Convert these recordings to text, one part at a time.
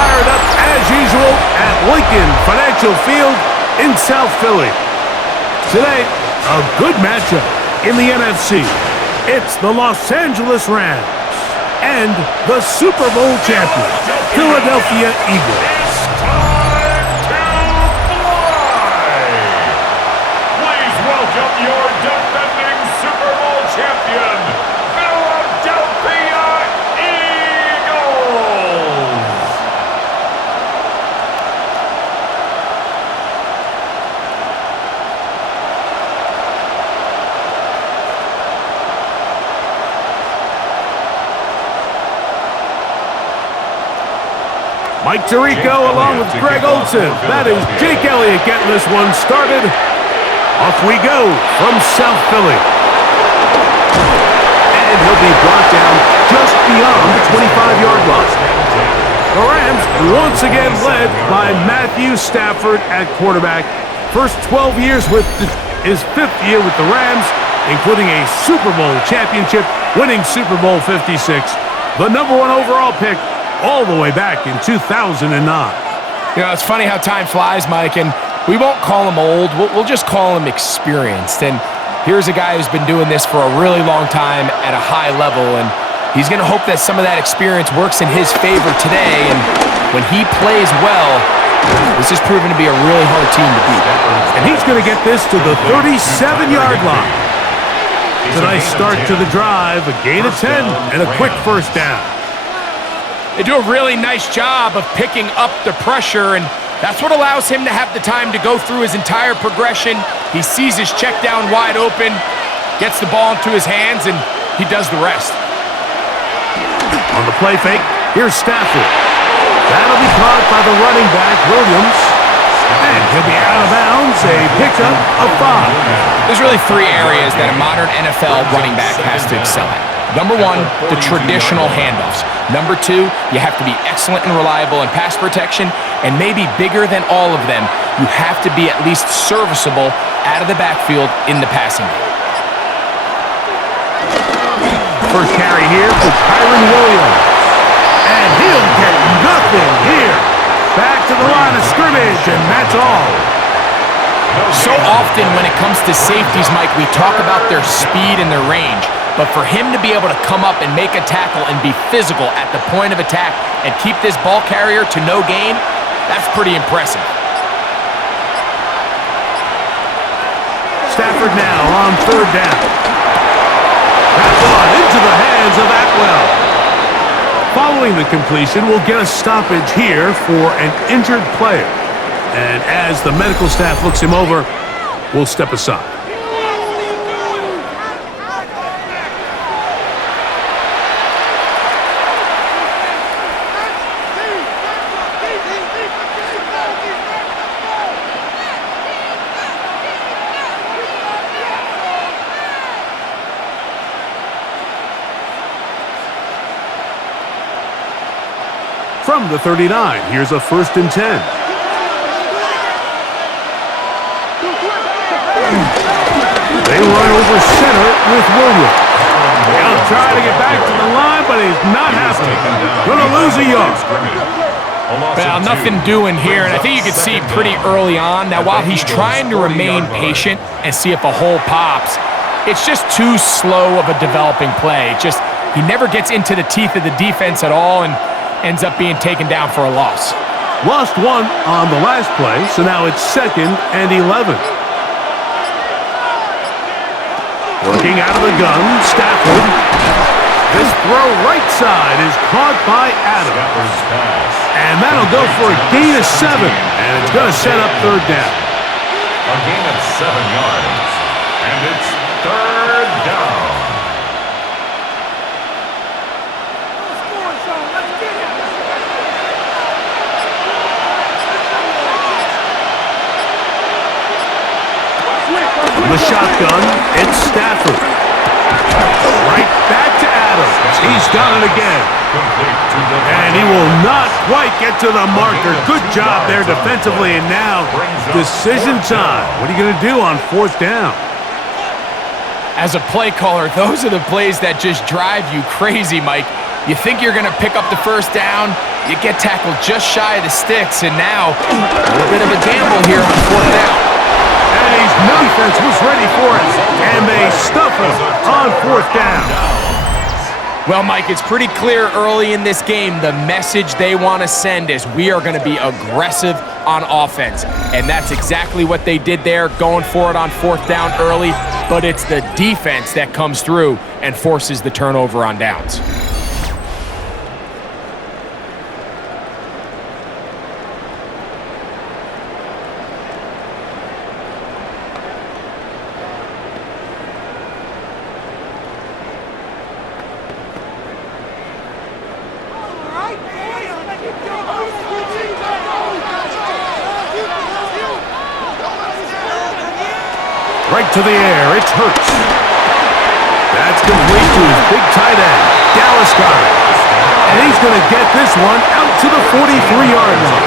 fired up as usual at Lincoln Financial Field in South Philly. Today, a good matchup in the NFC. It's the Los Angeles Rams and the Super Bowl champion, Philadelphia Eagles. It's time to fly! Please welcome your defending Super Bowl champion, Philadelphia Eagles! Mike Tirico along with Greg Olson. That is Jake Elliott getting this one started. Off we go from South Philly. And he'll be brought down just beyond the 25-yard line. The Rams once again led by Matthew Stafford at quarterback. First 12 years with his fifth year with the Rams, including a Super Bowl championship, winning Super Bowl 56. The #1 overall pick all the way back in 2009. You know, it's funny how time flies, Mike, and we won't call him old. We'll just call him experienced. And here's a guy who's been doing this for a really long time at a high level, and he's going to hope that some of that experience works in his favor today. And when he plays well, this is proving to be a really hard team to beat. And he's going to get this to the 37-yard line. It's a nice start to the drive, a gain of 10, and a quick first down. They do a really nice job of picking up the pressure, and that's what allows him to have the time to go through his entire progression. He sees his check down wide open, gets the ball into his hands, and he does the rest. On the play fake, here's Stafford. That'll be caught by the running back, Williams. And he'll be out of bounds, a pickup of 5. There's really 3 areas that a modern NFL running back has to excel at. Number 1, the traditional handoffs. Number 2, you have to be excellent and reliable in pass protection, and maybe bigger than all of them, you have to be at least serviceable out of the backfield in the passing game. First carry here for Kyron Williams. And he'll get nothing here. Back to the line of scrimmage, and that's all. So often when it comes to safeties, Mike, we talk about their speed and their range. But for him to be able to come up and make a tackle and be physical at the point of attack and keep this ball carrier to no gain, that's pretty impressive. Stafford now on 3rd down. That's on into the hands of Atwell. Following the completion, we'll get a stoppage here for an injured player. And as the medical staff looks him over, we'll step aside. From the 39, here's a 1st and 10. They run over center with Williams. He'll try to get back to the line, but he's not happening. Gonna lose a yard. Well, nothing doing here, and I think you can see pretty early on. Now, while he's trying to remain patient and see if a hole pops, it's just too slow of a developing play. He never gets into the teeth of the defense at all, and ends up being taken down for a loss. Lost 1 on the last play, so now it's 2nd and 11. Working out of the gun, Stafford. This throw right side is caught by Adams. And that'll go for a gain of 7, and it's going to set up 3rd down. A gain of 7 yards, and it's 3rd down. The shotgun, it's Stafford. Right back to Adams. He's got it again. And he will not quite get to the marker. Good job there defensively, and now decision time. What are you going to do on 4th down? As a play caller, those are the plays that just drive you crazy, Mike. You think you're going to pick up the 1st down, You get tackled just shy of the sticks, and now a little bit of a gamble here on fourth down. And his defense was ready for it, and they stuff him on fourth down. Well, Mike, it's pretty clear early in this game the message they want to send is we are going to be aggressive on offense. And that's exactly what they did there, going for it on fourth down early. But it's the defense that comes through and forces the turnover on downs. Right to the air, it's Hurts. That's complete to his big tight end, Dallas Goedert. And he's going to get this one out to the 43-yard line.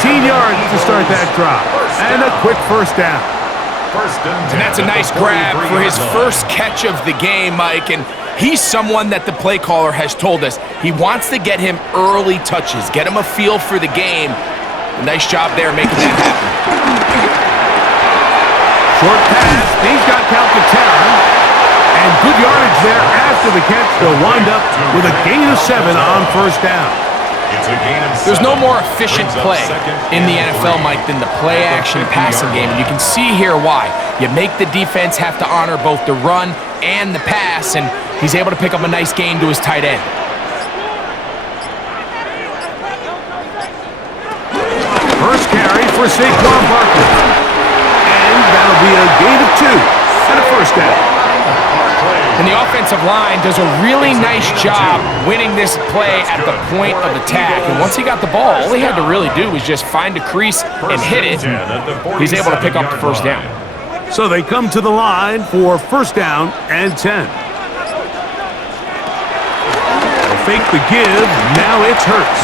13 yards to start that drop. And a quick first down. And that's a nice grab for his first catch of the game, Mike. And he's someone that the play caller has told us he wants to get him early touches, get him a feel for the game. Nice job there making that happen. Short pass, he's got count to 10. And good yardage there after the catch. They'll wind up with a gain of 7 on first down. There's no more efficient play in the NFL, Mike, than the play-action passing game. And you can see here why. You make the defense have to honor both the run and the pass, and he's able to pick up a nice gain to his tight end. First carry for Saquon Barkley. And that'll be a gain of 2 and a first down. And the offensive line does a really nice job winning this play at the point of attack. And once he got the ball, all he had to really do was just find a crease and hit it. And he's able to pick up the first down. So they come to the line for first down and 10. They'll fake the give. Now it's Hurts.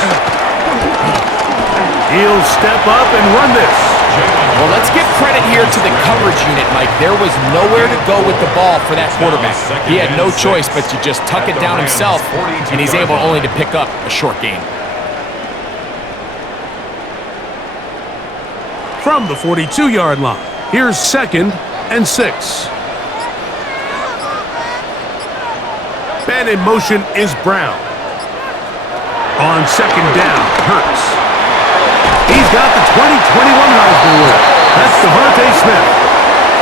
He'll step up and run this. Well, let's give credit here to the coverage unit, Mike. There was nowhere to go with the ball for that quarterback. He had no choice but to just tuck it down himself, and he's able only to pick up a short gain. From the 42-yard line, here's 2nd and 6. Man in motion is Brown. On 2nd down, Hurts. He's got the 2021 Heisman winner. That's Devontae Smith.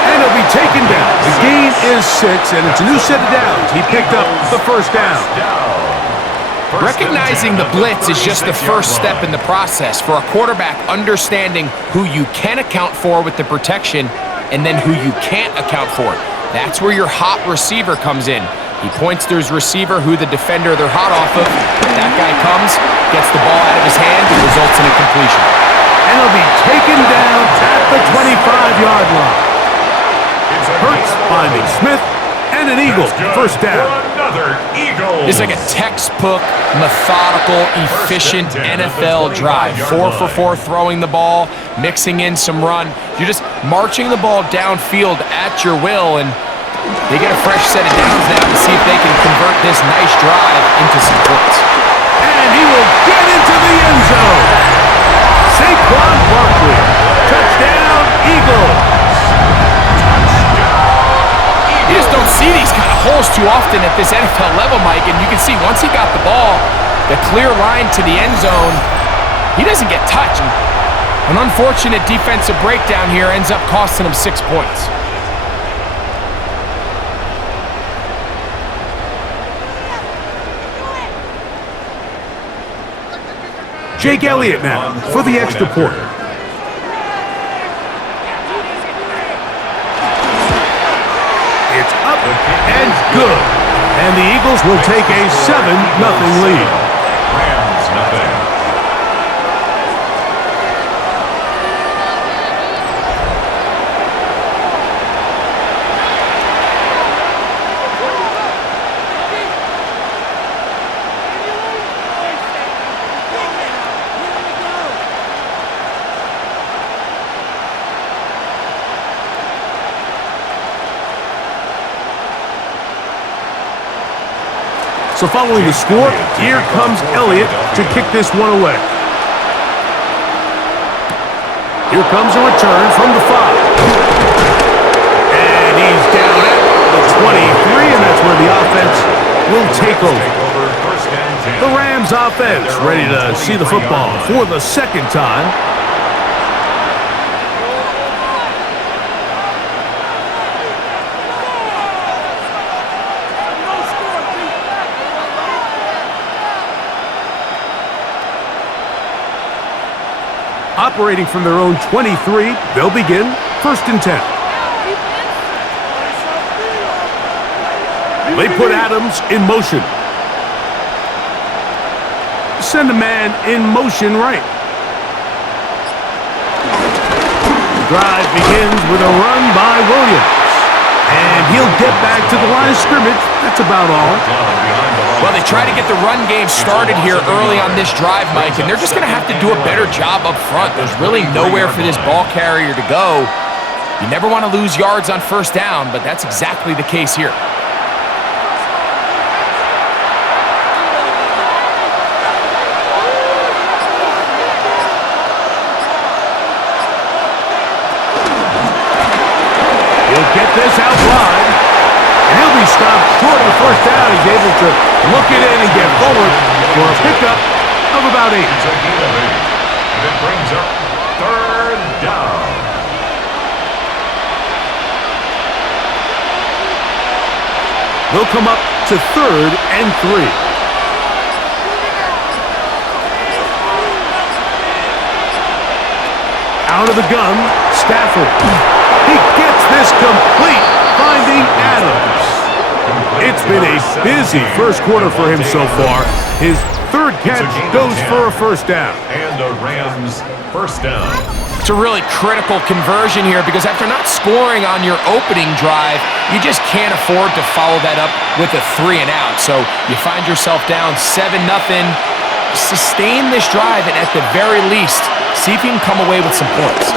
And he'll be taken down. The gain is 6, and it's a new set of downs. He picked up the first down. Recognizing the blitz is just the first step in the process for a quarterback understanding who you can account for with the protection and then who you can't account for. That's where your hot receiver comes in. He points to his receiver who the defender they're hot off of. That guy comes, gets the ball out of his hand, and results in a completion. And he'll be taken down at the 25-yard line. Hurts finding Smith, and an Eagle, first down. It's like a textbook, methodical, efficient NFL drive. 4 for 4 throwing the ball, mixing in some run. You're just marching the ball downfield at your will, and they get a fresh set of downs now to see if they can convert this nice drive into some points. And he will get into the end zone. Saquon Barkley. Touchdown, Eagles. You just don't see these kind of holes too often at this NFL level, Mike, and you can see once he got the ball, the clear line to the end zone, he doesn't get touched. An unfortunate defensive breakdown here ends up costing him 6 points. Jake Elliott now for the extra point. It's up and good. And the Eagles will take a 7-0 lead. Rams nothing. So following the score, here comes Elliott to kick this one away. Here comes a return from the 5. And he's down at the 23, and that's where the offense will take over. The Rams offense ready to see the football for the second time. Operating from their own 23, they'll begin 1st and 10. They put Adams in motion. Send a man in motion right. Drive begins with a run by Williams. And he'll get back to the line of scrimmage. That's about all. Well, they try to get the run game started here early on this drive, Mike, and they're just going to have to do a better job up front. There's really nowhere for this ball carrier to go. You never want to lose yards on 1st down, but that's exactly the case here. He'll get this out wide. And he'll be stopped short of 1st down. He's able to look it in and get forward for a pickup of about 8. And it brings up 3rd down. They'll come up to 3rd and 3. Out of the gun, Stafford. He gets this complete, finding Adams. It's been a busy first quarter for him so far. His 3rd catch goes for a 1st down. And a Rams 1st down. It's a really critical conversion here because after not scoring on your opening drive, you just can't afford to follow that up with a 3 and out. So you find yourself down 7-0. Sustain this drive and at the very least, see if you can come away with some points.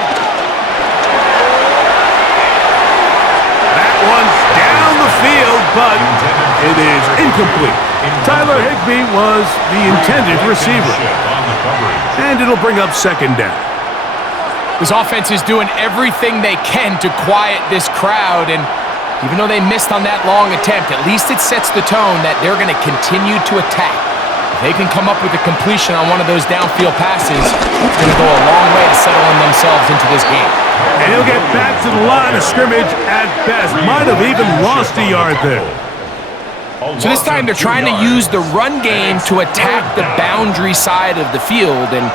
That one's down the field, but it is incomplete. Tyler Higbee was the intended receiver. And it'll bring up 2nd down. This offense is doing everything they can to quiet this crowd, and even though they missed on that long attempt, at least it sets the tone that they're going to continue to attack. If they can come up with a completion on one of those downfield passes, it's going to go a long way to settling themselves into this game. And he'll get back to the line of scrimmage at best. Might have even lost a yard there. So this time they're trying to use the run game to attack the boundary side of the field, and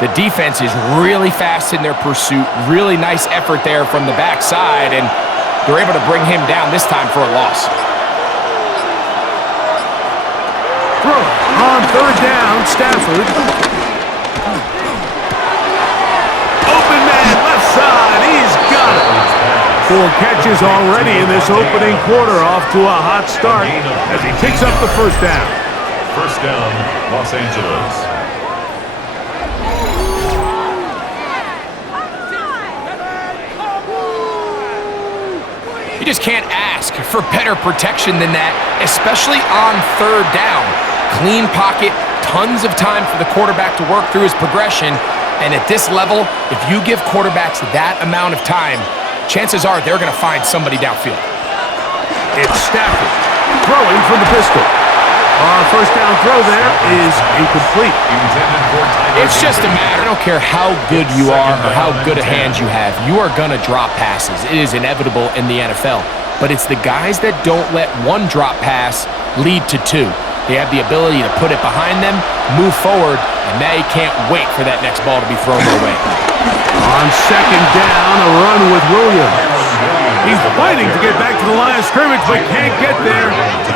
the defense is really fast in their pursuit. Really nice effort there from the backside, and they're able to bring him down this time for a loss. Throw on 3rd down, Stafford. Open man, left side, he's got it. 4 catches already in this opening quarter, off to a hot start as he picks up the 1st down. 1st down, Los Angeles. You just can't ask for better protection than that, especially on 3rd down. Clean pocket, tons of time for the quarterback to work through his progression, and at this level, if you give quarterbacks that amount of time, chances are they're going to find somebody downfield. It's Stafford throwing from the pistol. 1st down throw there is incomplete. It's just a matter, I don't care how good you are or how good a hand you have, you are going to drop passes. It is inevitable in the NFL. But it's the guys that don't let one drop pass lead to 2. They have the ability to put it behind them, move forward, and they can't wait for that next ball to be thrown their way. On 2nd down, a run with Williams. He's fighting to get back to the line of scrimmage, but can't get there.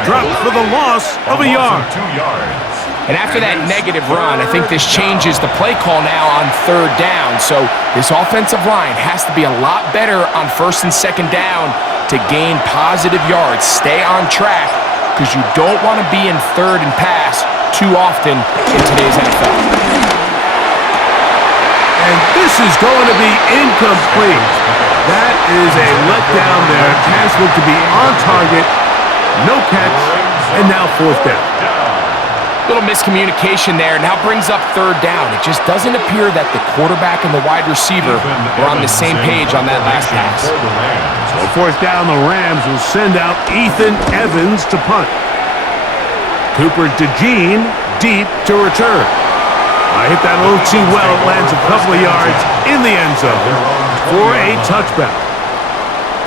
Dropped for the loss of a yard. 2 yards. And after that negative run, I think this changes the play call now on 3rd down. So this offensive line has to be a lot better on 1st and 2nd down to gain positive yards. Stay on track because you don't want to be in 3rd and pass too often in today's NFL. And this is going to be incomplete. That is a letdown there. Chance looked to be on target. No catch. And now fourth down. Little miscommunication there. Now brings up third down. It just doesn't appear that the quarterback and the wide receiver were on the same page on that last pass. So fourth down, the Rams will send out Ethan Evans to punt. Cooper DeJean deep to return. I hit that a little too well. It lands a couple of yards in the end zone for a touchback.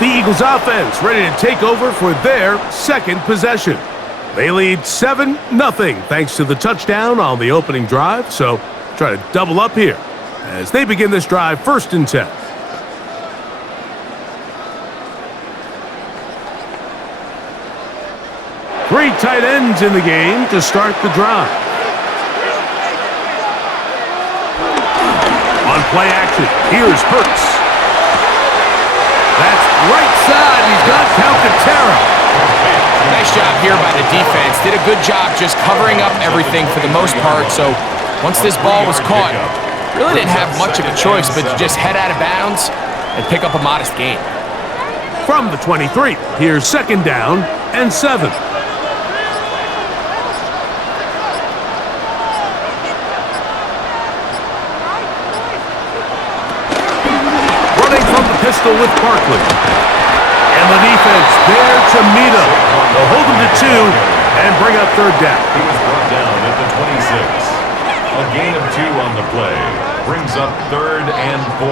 The Eagles offense ready to take over for their second possession. They lead 7-0 thanks to the touchdown on the opening drive, so try to double up here as they begin this drive 1st and 10. Three tight ends in the game to start the drive. On play action, here's Hurts. That's right side. He's got Calcaterra. Nice job here by the defense. Did a good job just covering up everything for the most part. So once this ball was caught, really didn't have much of a choice but to just head out of bounds and pick up a modest gain. From the 23, here's 2nd down and 7. Running from the pistol with Barkley. And the defense there to meet him. They'll hold him to 2 and bring up third down. He was brought down at the 26. A gain of 2 on the play brings up 3rd and 4.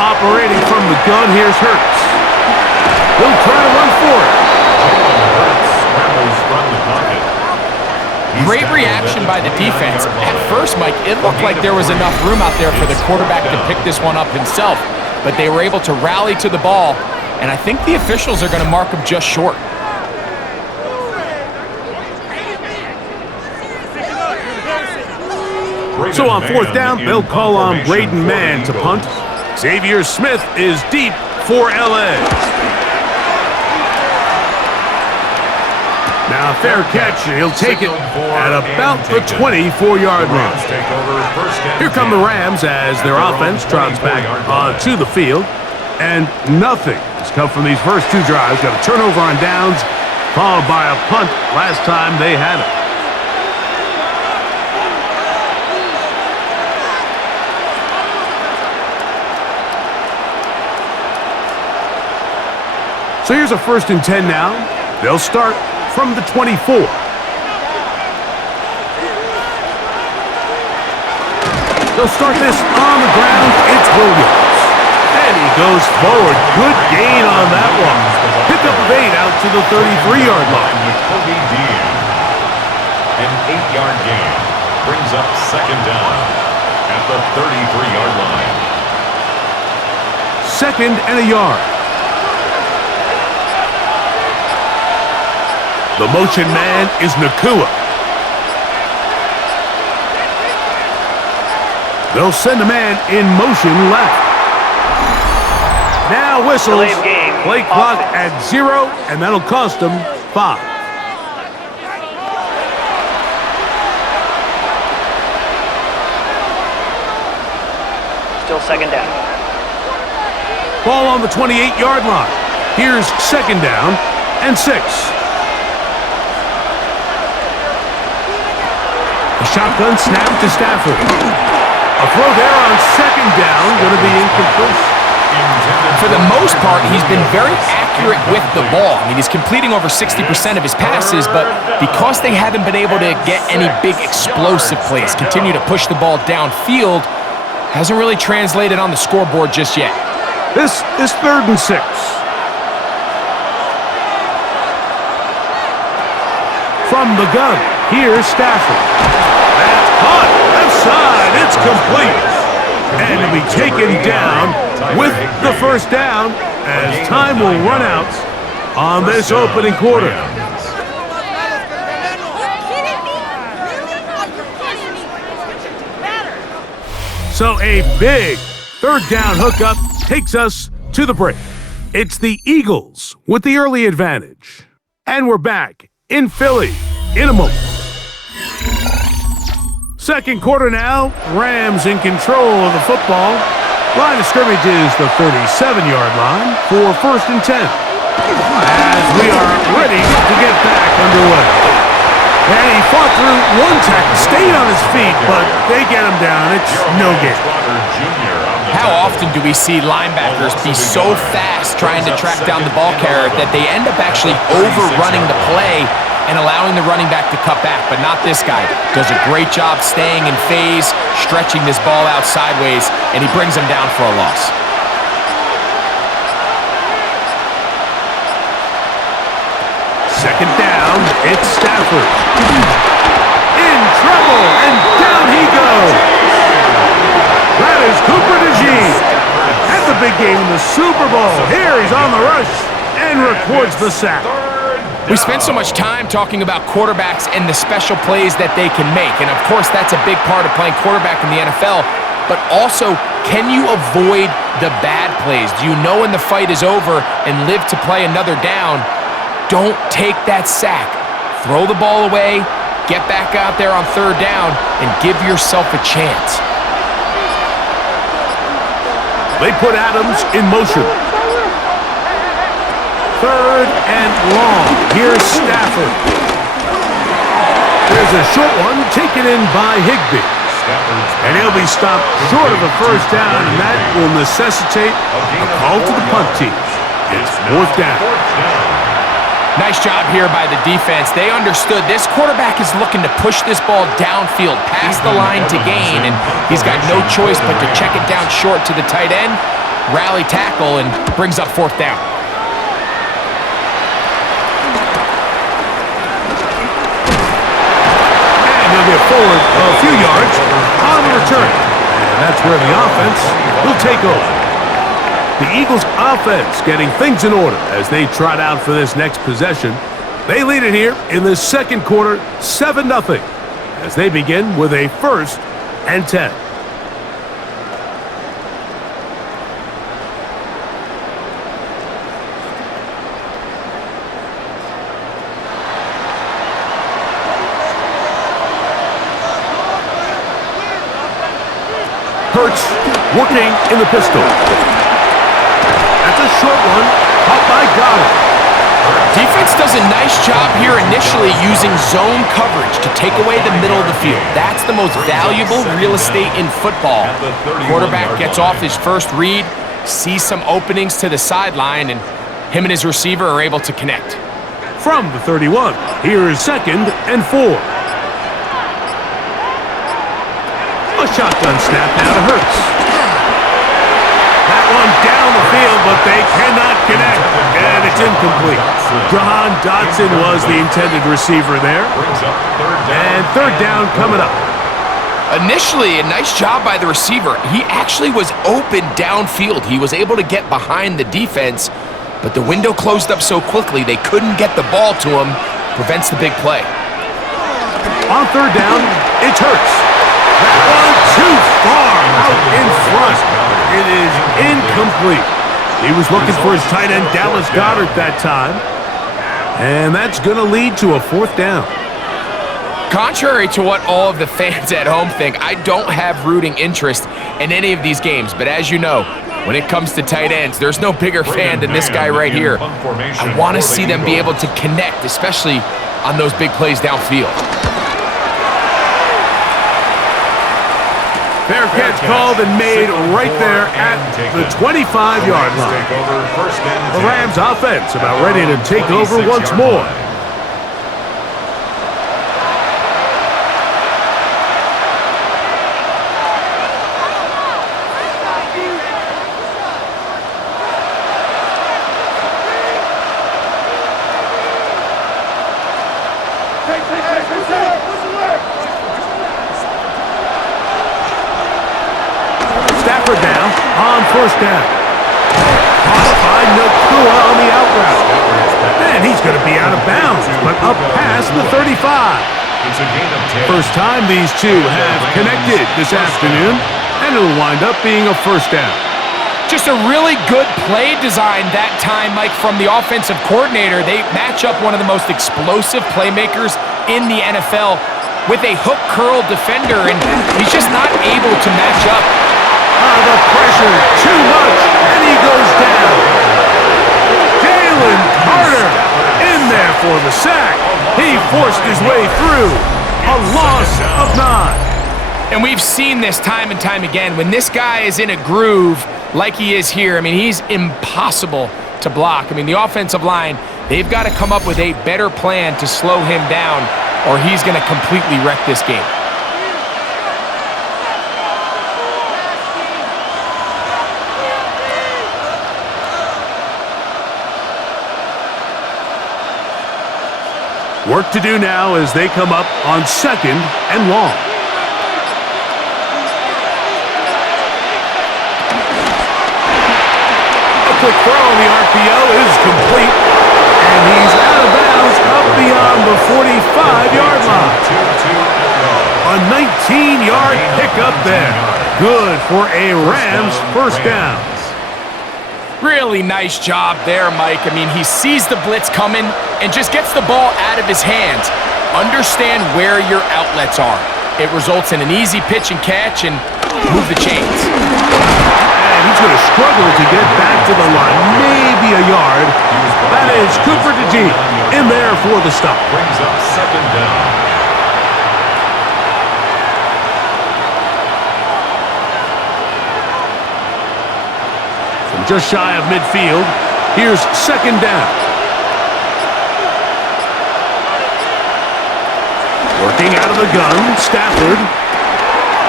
Operating from the gun, here's Hurts. He'll try to run for it. Hurts scrambles from the pocket. Great reaction by the defense. At first, Mike, it looked like there was enough room out there for the quarterback to pick this one up himself, but they were able to rally to the ball, and I think the officials are going to mark him just short. So on 4th down, they'll call on Braden Mann to punt. Xavier Smith is deep for LA. Now, fair catch, and he'll take it at about the 24-yard line. Here come the Rams as their offense trots back onto the field. And nothing has come from these first 2 drives. Got a turnover on downs, followed by a punt last time they had it. So here's a 1st and 10 now. They'll start from the 24. They'll start this on the ground. It's Williams. And he goes forward. Good gain on that one. Pick up of 8 out to the 33-yard line. An 8-yard gain brings up 2nd down at the 33-yard line. 2nd and a yard. The motion man is Nakua. They'll send a man in motion left. Now whistles. Play clock at 0, and that'll cost them 5. Still 2nd down. Ball on the 28-yard line. Here's 2nd down and 6. Shotgun snap to Stafford. A throw there on 2nd down, going to be incomplete. For the most part, he's been very accurate with the ball. I mean, he's completing over 60% of his passes, but because they haven't been able to get any big explosive plays, continue to push the ball downfield, hasn't really translated on the scoreboard just yet. This is 3rd and 6. From the gun, here's Stafford. That's caught. Left side. It's complete. And to be taken down with the 1st down as time will run out on this opening quarter. So a big 3rd down hookup takes us to the break. It's the Eagles with the early advantage. And we're back in Philly in a moment. Second quarter now. Rams in control of the football. Line of scrimmage is the 37-yard line for 1st and 10. As we are ready to get back underway. And he fought through one tackle, stayed on his feet, but they get him down. It's no gain. How often do we see linebackers be so fast trying to track down the ball carrier that they end up actually overrunning the play and allowing the running back to cut back? But not this guy. Does a great job staying in phase, stretching this ball out sideways, and he brings him down for a loss. Second down, it's Stafford. In trouble, and down he goes. That is Cooper DeJean. At the big game in the Super Bowl. Here he's on the rush and records the sack. We spent so much time talking about quarterbacks and the special plays that they can make. And of course, that's a big part of playing quarterback in the NFL. But also, can you avoid the bad plays? Do you know when the fight is over and live to play another down? Don't take that sack. Throw the ball away, get back out there on 3rd down, and give yourself a chance. They put Adams in motion. 3rd and long. Here's Stafford. There's a short one taken in by Higbee. And he'll be stopped short of a 1st down, and that will necessitate a call to the punt team. It's 4th down. Nice job here by the defense. They understood this quarterback is looking to push this ball downfield past the line to gain, and he's got no choice but to check it down short to the tight end, rally tackle, and brings up 4th down. And he'll get forward a few yards on the return. And that's where the offense will take over. The Eagles' offense getting things in order as they trot out for this next possession. They lead it here in the second quarter, 7-0, as they begin with a 1st and 10. Hurts working in the pistol. That's a short one, caught by Goddard. Defense does a nice job here initially using zone coverage to take away the middle of the field. That's the most valuable real estate in football. Quarterback gets off his first read, sees some openings to the sideline, and him and his receiver are able to connect. From the 31, here is 2nd and 4. A shotgun snap now to Hurts. That one down the field, but they cannot connect, and it's incomplete. Jahan Dotson was the intended receiver there. And 3rd down coming up. Initially, a nice job by the receiver. He actually was open downfield. He was able to get behind the defense, but the window closed up so quickly they couldn't get the ball to him. Prevents the big play. On 3rd down, it's Hurts. That one too far out in front. It is incomplete. He was looking for his tight end, Dallas Goedert, that time. And that's going to lead to a 4th down. Contrary to what all of the fans at home think, I don't have rooting interest in any of these games. But as you know, when it comes to tight ends, there's no bigger fan than this guy right here. I want to see them be able to connect, especially on those big plays downfield. Fair catch called and made right there at the 25-yard line. The Rams offense about ready to take over once more. Stafford down on 1st down. Caught by Nakua on the out route. And he's going to be out of bounds, but up past the 35. First time these two have connected this afternoon, and it'll wind up being a 1st down. Just a really good play design that time, Mike, from the offensive coordinator. They match up one of the most explosive playmakers in the NFL. with a hook curl defender, and he's just not able to match up. The pressure, too much, and he goes down. Jalen Carter in there for the sack. He forced his way through. A loss of 9. And we've seen this time and time again. When this guy is in a groove like he is here, I mean, he's impossible to block. I mean, the offensive line, they've got to come up with a better plan to slow him down, or he's going to completely wreck this game. Work to do now as they come up on 2nd and long. A quick throw on the RPO is complete, and he's out of bounds up beyond the 45-yard line. A 19-yard pickup there. Good for a Rams first down. Really nice job there, Mike. I mean, he sees the blitz coming and just gets the ball out of his hands. Understand where your outlets are. It results in an easy pitch and catch and move the chains. And he's going to struggle to get back to the line, maybe a yard. That is Cooper DeGene in there for the stop. Brings up 2nd down. Just shy of midfield. Here's 2nd down. Working out of the gun, Stafford.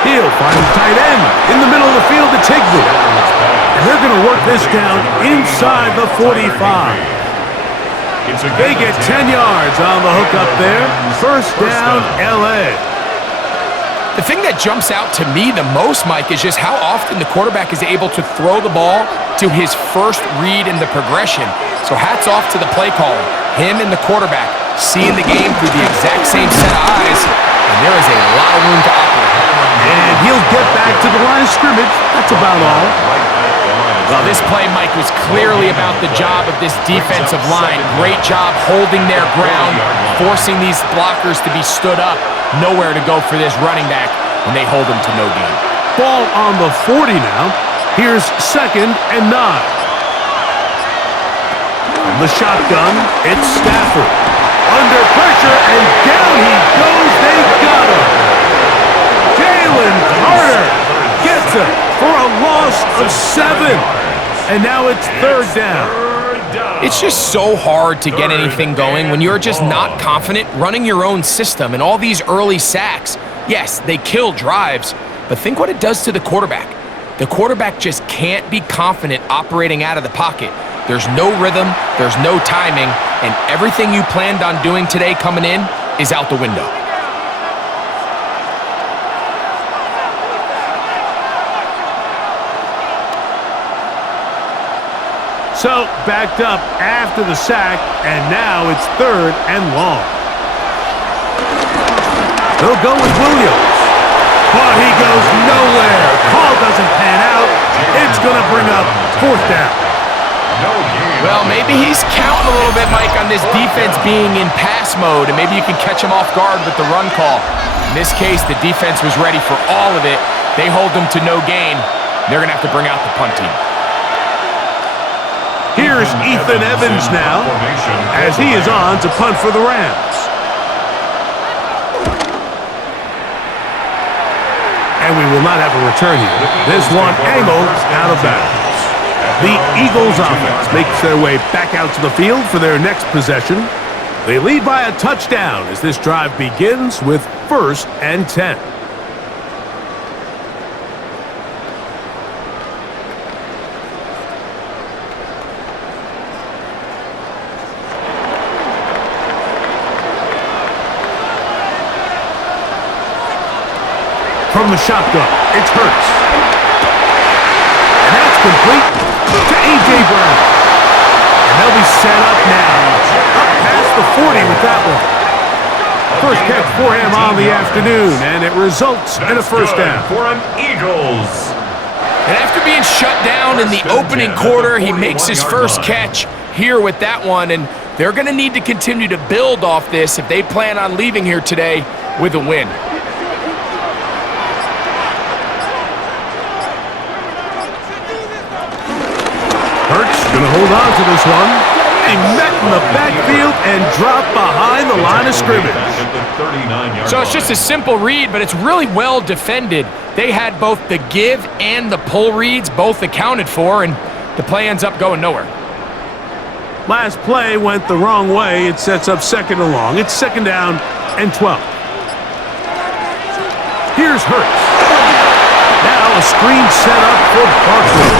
He'll find the tight end in the middle of the field to Tigby. And they're going to work this down inside the 45. They get 10 yards on the hook up there. First down, L.A. The thing that jumps out to me the most, Mike, is just how often the quarterback is able to throw the ball to his first read in the progression. So hats off to the play caller. Him and the quarterback seeing the game through the exact same set of eyes, and there is a lot of room to operate. And he'll get back to the line of scrimmage. That's about all. Well, this play, Mike, was clearly about the job of this defensive line. Great job holding their ground, forcing these blockers to be stood up. Nowhere to go for this running back when they hold him to no gain. Ball on the 40 now. Here's 2nd and 9. From the shotgun, it's Stafford. Under pressure, and down he goes. They got him. Jalen Carter gets it for a loss of 7. And now it's 3rd down. It's just so hard to get anything going when you're just not confident running your own system. And all these early sacks, yes, they kill drives, but think what it does to the quarterback. The quarterback just can't be confident operating out of the pocket. There's no rhythm, there's no timing, and everything you planned on doing today coming in is out the window. So, backed up after the sack, and now it's 3rd and long. They'll go with Williams. But he goes nowhere. Call doesn't pan out. It's going to bring up 4th down. Well, maybe he's counting a little bit, Mike, on this defense being in pass mode, and maybe you can catch him off guard with the run call. In this case, the defense was ready for all of it. They hold them to no gain. They're going to have to bring out the punt team. Here's Ethan Evans now, as he is on to punt for the Rams. And we will not have a return here. This one angled out of bounds. The Eagles offense makes their way back out to the field for their next possession. They lead by a touchdown as this drive begins with 1st and 10. From the shotgun, it's Hurts. And that's complete to A.J. Brown. And they'll be set up now. Up past the 40 with that one. First catch for him on the afternoon, and it results in a first down. For an Eagles. And after being shut down in the opening quarter, he makes his first catch. here with that one, and they're going to need to continue to build off this if they plan on leaving here today with a win. Hurts going to hold on to this one. He met in the backfield and dropped behind the line of scrimmage. So it's just a simple read, but it's really well defended. They had both the give and the pull reads both accounted for, and the play ends up going nowhere. Last play went the wrong way. It sets up second and long. It's second down and 12. Here's Hurts. Now a screen set up for Barkley.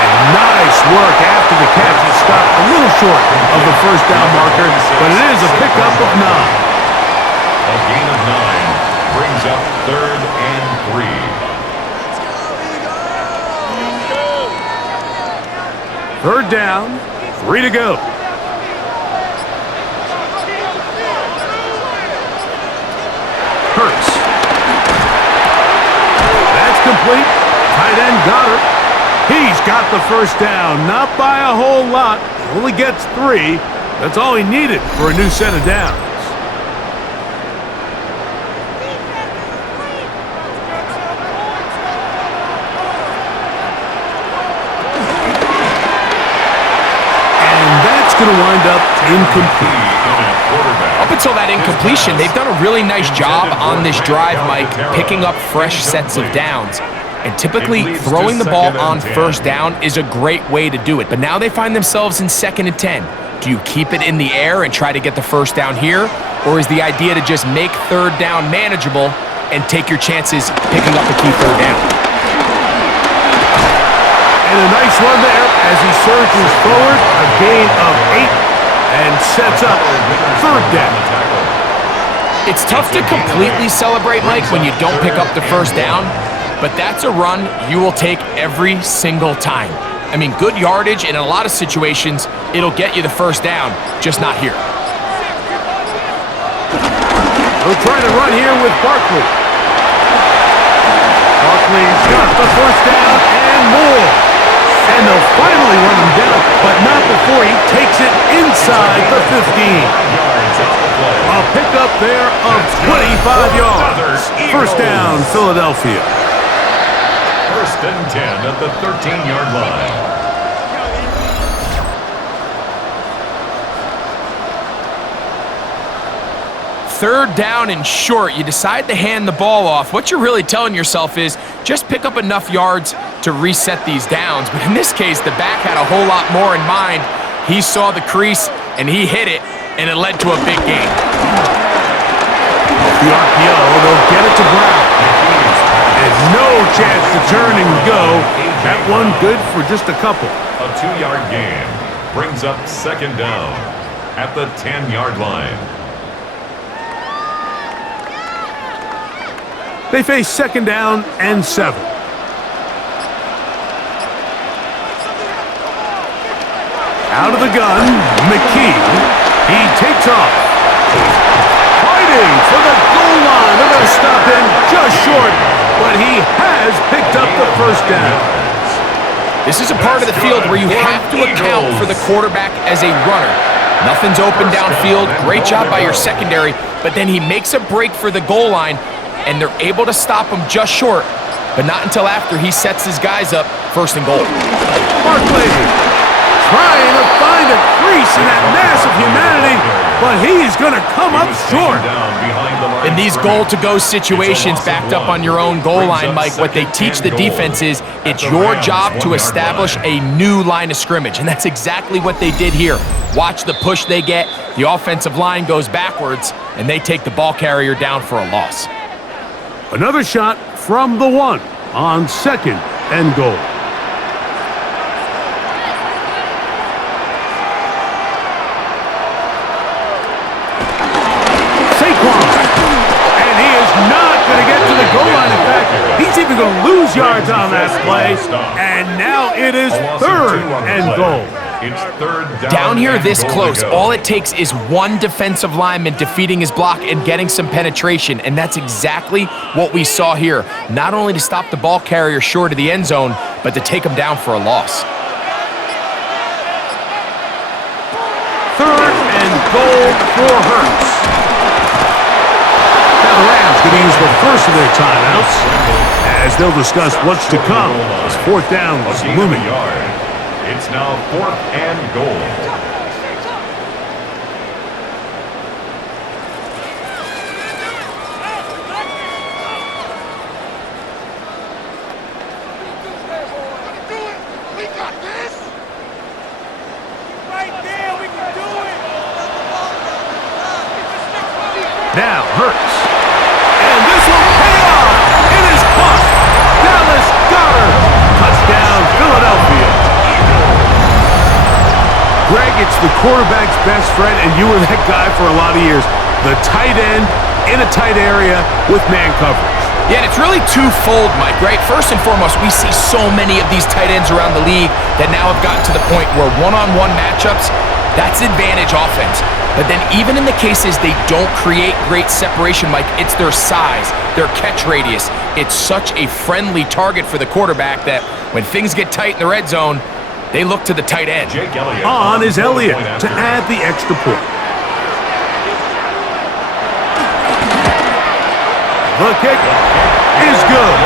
And nice work after the catch. He stopped a little short of the first down marker, but it is a pickup of 9. A gain of 9 brings up third and 3. Third down, 3 to go. Hurts. That's complete. Tight end Goddard. He's got the first down, not by a whole lot. Only gets 3. That's all he needed for a new set of downs. And that's going to wind up incomplete. Up until that incompletion, they've done a really nice job on this drive, Mike, picking up fresh sets of downs. And typically, throwing the ball on first down is a great way to do it. But now they find themselves in 2nd and 10. Do you keep it in the air and try to get the first down here? Or is the idea to just make third down manageable and take your chances picking up the key third down? And a nice run there as he surges forward. A gain of 8 and sets up third down. It's tough to completely celebrate, Mike, when you don't pick up the first down. But that's a run you will take every single time. I mean, good yardage, and in a lot of situations, it'll get you the first down, just not here. They'll try to run here with Barkley. Barkley's got the first down and more. And they'll finally run him down, but not before he takes it inside the 15. A pickup there of 25 yards. First down, Philadelphia. First and 10 at the 13-yard line. Third down and short. You decide to hand the ball off. What you're really telling yourself is just pick up enough yards to reset these downs. But in this case, the back had a whole lot more in mind. He saw the crease, and he hit it, and it led to a big gain. The RPO, they'll get it to Brown. And no chance to turn and go. That one good for just a couple. A 2-yard gain brings up second down at the 10-yard line. They face second down and 7. Out of the gun, McKee. He takes off. Fighting for the goal line. They're going to stop him just short, but he has picked up the first down. This is a part of the field where you have to account for the quarterback as a runner. Nothing's open downfield. Great job by your secondary, but then he makes a break for the goal line, and they're able to stop him just short, but not until after he sets his guys up first and goal. Barkley trying to find a crease in that mass of humanity, but he's going to come up short. In these goal-to-go situations backed up on your own goal line, Mike, what they teach the defense is it's your job to establish a new line of scrimmage, and that's exactly what they did here. Watch the push they get. The offensive line goes backwards, and they take the ball carrier down for a loss. Another shot from the 1 on second and goal. He's even going to lose yards on that play, and now it is third and goal. It's third down here this close, all it takes is one defensive lineman defeating his block and getting some penetration, and that's exactly what we saw here. Not only to stop the ball carrier short of the end zone, but to take him down for a loss. goal for Hurts. Now the Rams going to use the first of their timeouts as they'll discuss what's to come as fourth down is looming. It's now 4th and goal. Now Hurts. And this will pay off. It is caught. Dallas Goedert. Touchdown, Philadelphia. Greg, it's the quarterback's best friend, and you were that guy for a lot of years. The tight end in a tight area with man coverage. Yeah, and it's really twofold, Mike, right? First and foremost, we see so many of these tight ends around the league that now have gotten to the point where one-on-one matchups, that's advantage offense. But then even in the cases they don't create great separation, Mike, it's their size, their catch radius. It's such a friendly target for the quarterback that when things get tight in the red zone, they look to the tight end. On is Elliott to add the extra point. The kick is good.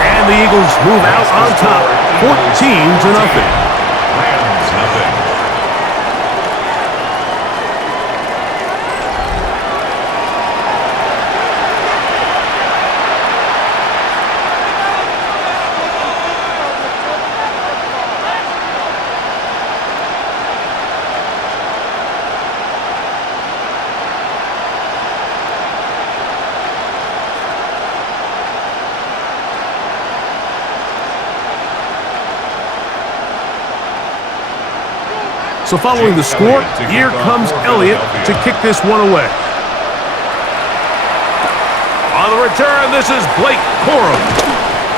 And the Eagles move out on top, 14-0. Rams nothing. So following the score, here comes Elliott to kick this one away. On the return, this is Blake Corum.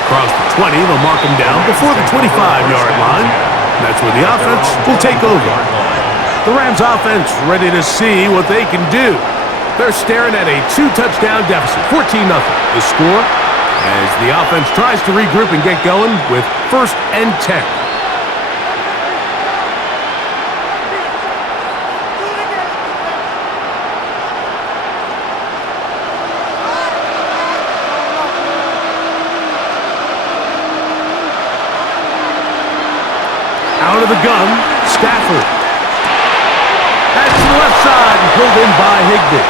Across the 20, they'll mark him down before the 25-yard line. And that's where the offense will take over. The Rams offense ready to see what they can do. They're staring at a 2-touchdown deficit, 14-0. The score as the offense tries to regroup and get going with 1st and 10. Out of the gun, Stafford. That's to the left side and pulled in by Higbee.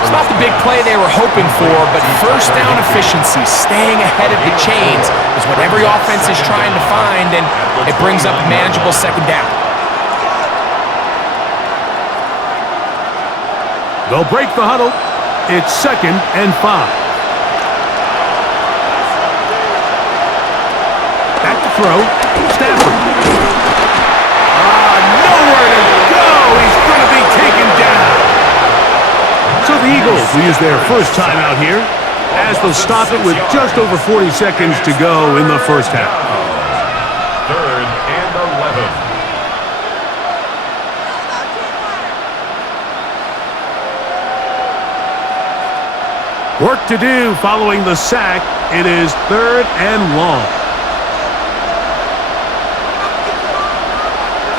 It's not the big play they were hoping for, but first down efficiency, staying ahead of the chains, is what every offense is trying to find, and it brings up a manageable 2nd down. They'll break the huddle. It's 2nd and 5. Back to throw. Stafford. Nowhere to go. He's going to be taken down. So the Eagles will use their first timeout here as they'll stop it with just over 40 seconds to go in the first half. 3rd and 11. Work to do following the sack. It is 3rd and long.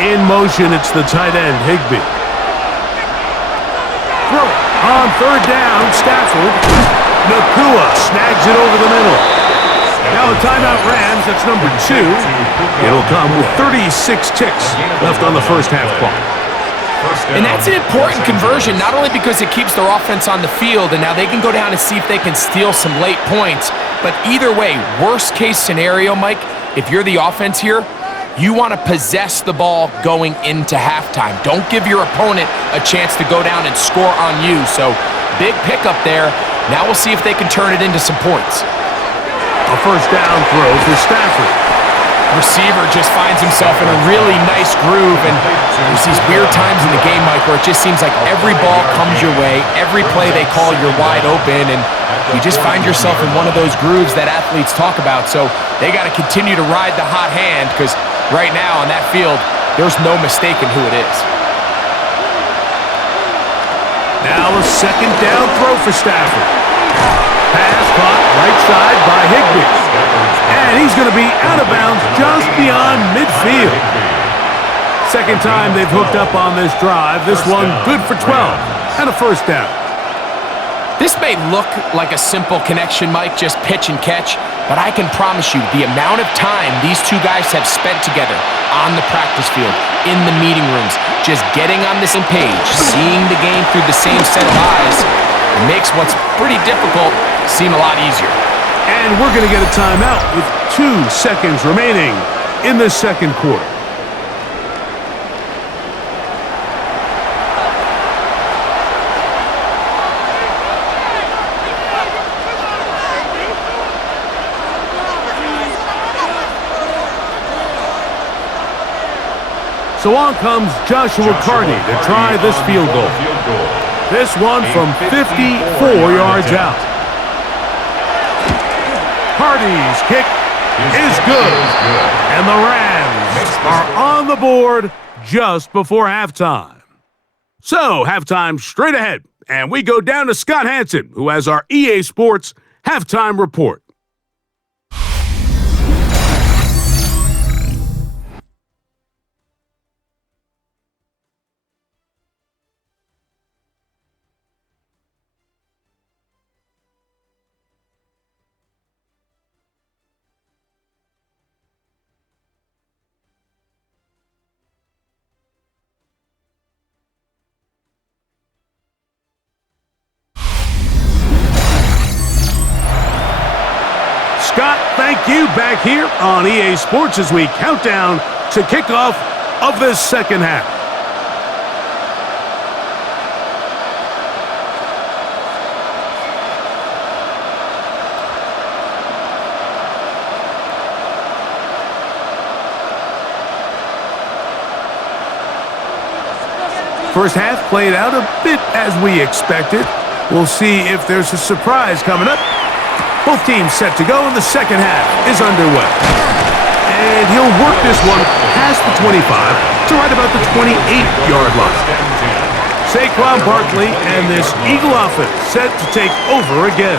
In motion, it's the tight end, Higbee. Throw it. On 3rd down, Stafford. Nakua snags it over the middle. Now a timeout Rams, that's number 2. It'll come with 36 ticks left on the first half clock. And that's an important conversion, not only because it keeps their offense on the field, and now they can go down and see if they can steal some late points, but either way, worst case scenario, Mike, if you're the offense here, you want to possess the ball going into halftime. Don't give your opponent a chance to go down and score on you. So, big pickup there. Now we'll see if they can turn it into some points. A first down throw for Stafford. Receiver just finds himself in a really nice groove, and there's these weird times in the game, Mike, where it just seems like every ball comes your way, every play they call, you're wide open, and you just find yourself in one of those grooves that athletes talk about. So they got to continue to ride the hot hand, because right now on that field, there's no mistaking who it is. Now a second down throw for Stafford. Pass caught right side by Higbee. And he's going to be out of bounds just beyond midfield. Second time they've hooked up on this drive. This one good for 12 and a first down. This may look like a simple connection, Mike, just pitch and catch, but I can promise you the amount of time these two guys have spent together on the practice field, in the meeting rooms, just getting on the same page, seeing the game through the same set of eyes, it makes what's pretty difficult seem a lot easier. And we're going to get a timeout with 2 seconds remaining in the second quarter. So on comes Joshua Carney to try this field goal. This one from 54 yards out. Carney's kick is good. And the Rams are on the board just before halftime. So halftime straight ahead. And we go down to Scott Hansen, who has our EA Sports halftime report. Scott, thank you. Back here on EA Sports as we count down to kickoff of this second half. First half played out a bit as we expected. We'll see if there's a surprise coming up. Both teams set to go, and the second half is underway. And he'll work this one past the 25 to right about the 28-yard line. Saquon Barkley and this Eagle offense set to take over again.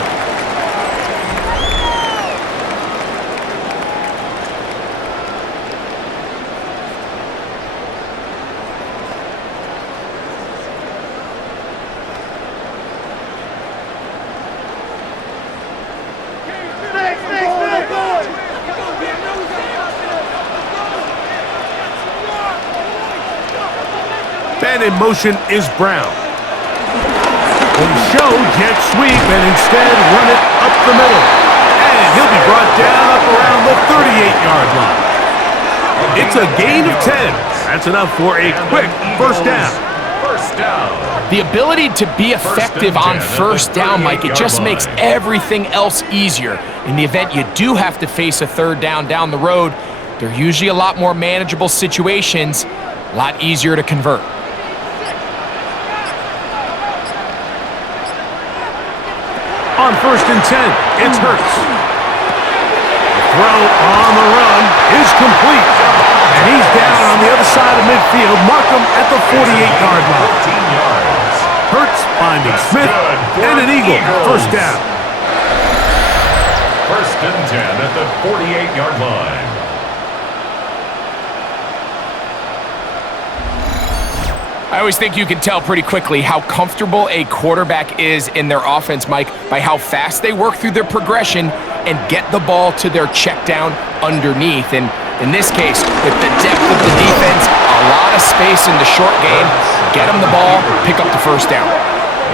And in motion is Brown. Will show jet sweep and instead run it up the middle. And he'll be brought down up around the 38-yard line. It's a gain of 10. That's enough for a quick first down. The ability to be effective on first down, Mike, it just makes everything else easier. In the event you do have to face a third down the road, they're usually a lot more manageable situations, a lot easier to convert. On first and 10, it's Hurts. The throw on the run is complete. And he's down on the other side of midfield. Mark him at the 48-yard line. 14 yards. Hurts finding Smith and an Eagle. First down. First and 10 at the 48-yard line. I always think you can tell pretty quickly how comfortable a quarterback is in their offense, Mike, by how fast they work through their progression and get the ball to their check down underneath. And in this case, with the depth of the defense, a lot of space in the short game, get them the ball, pick up the first down.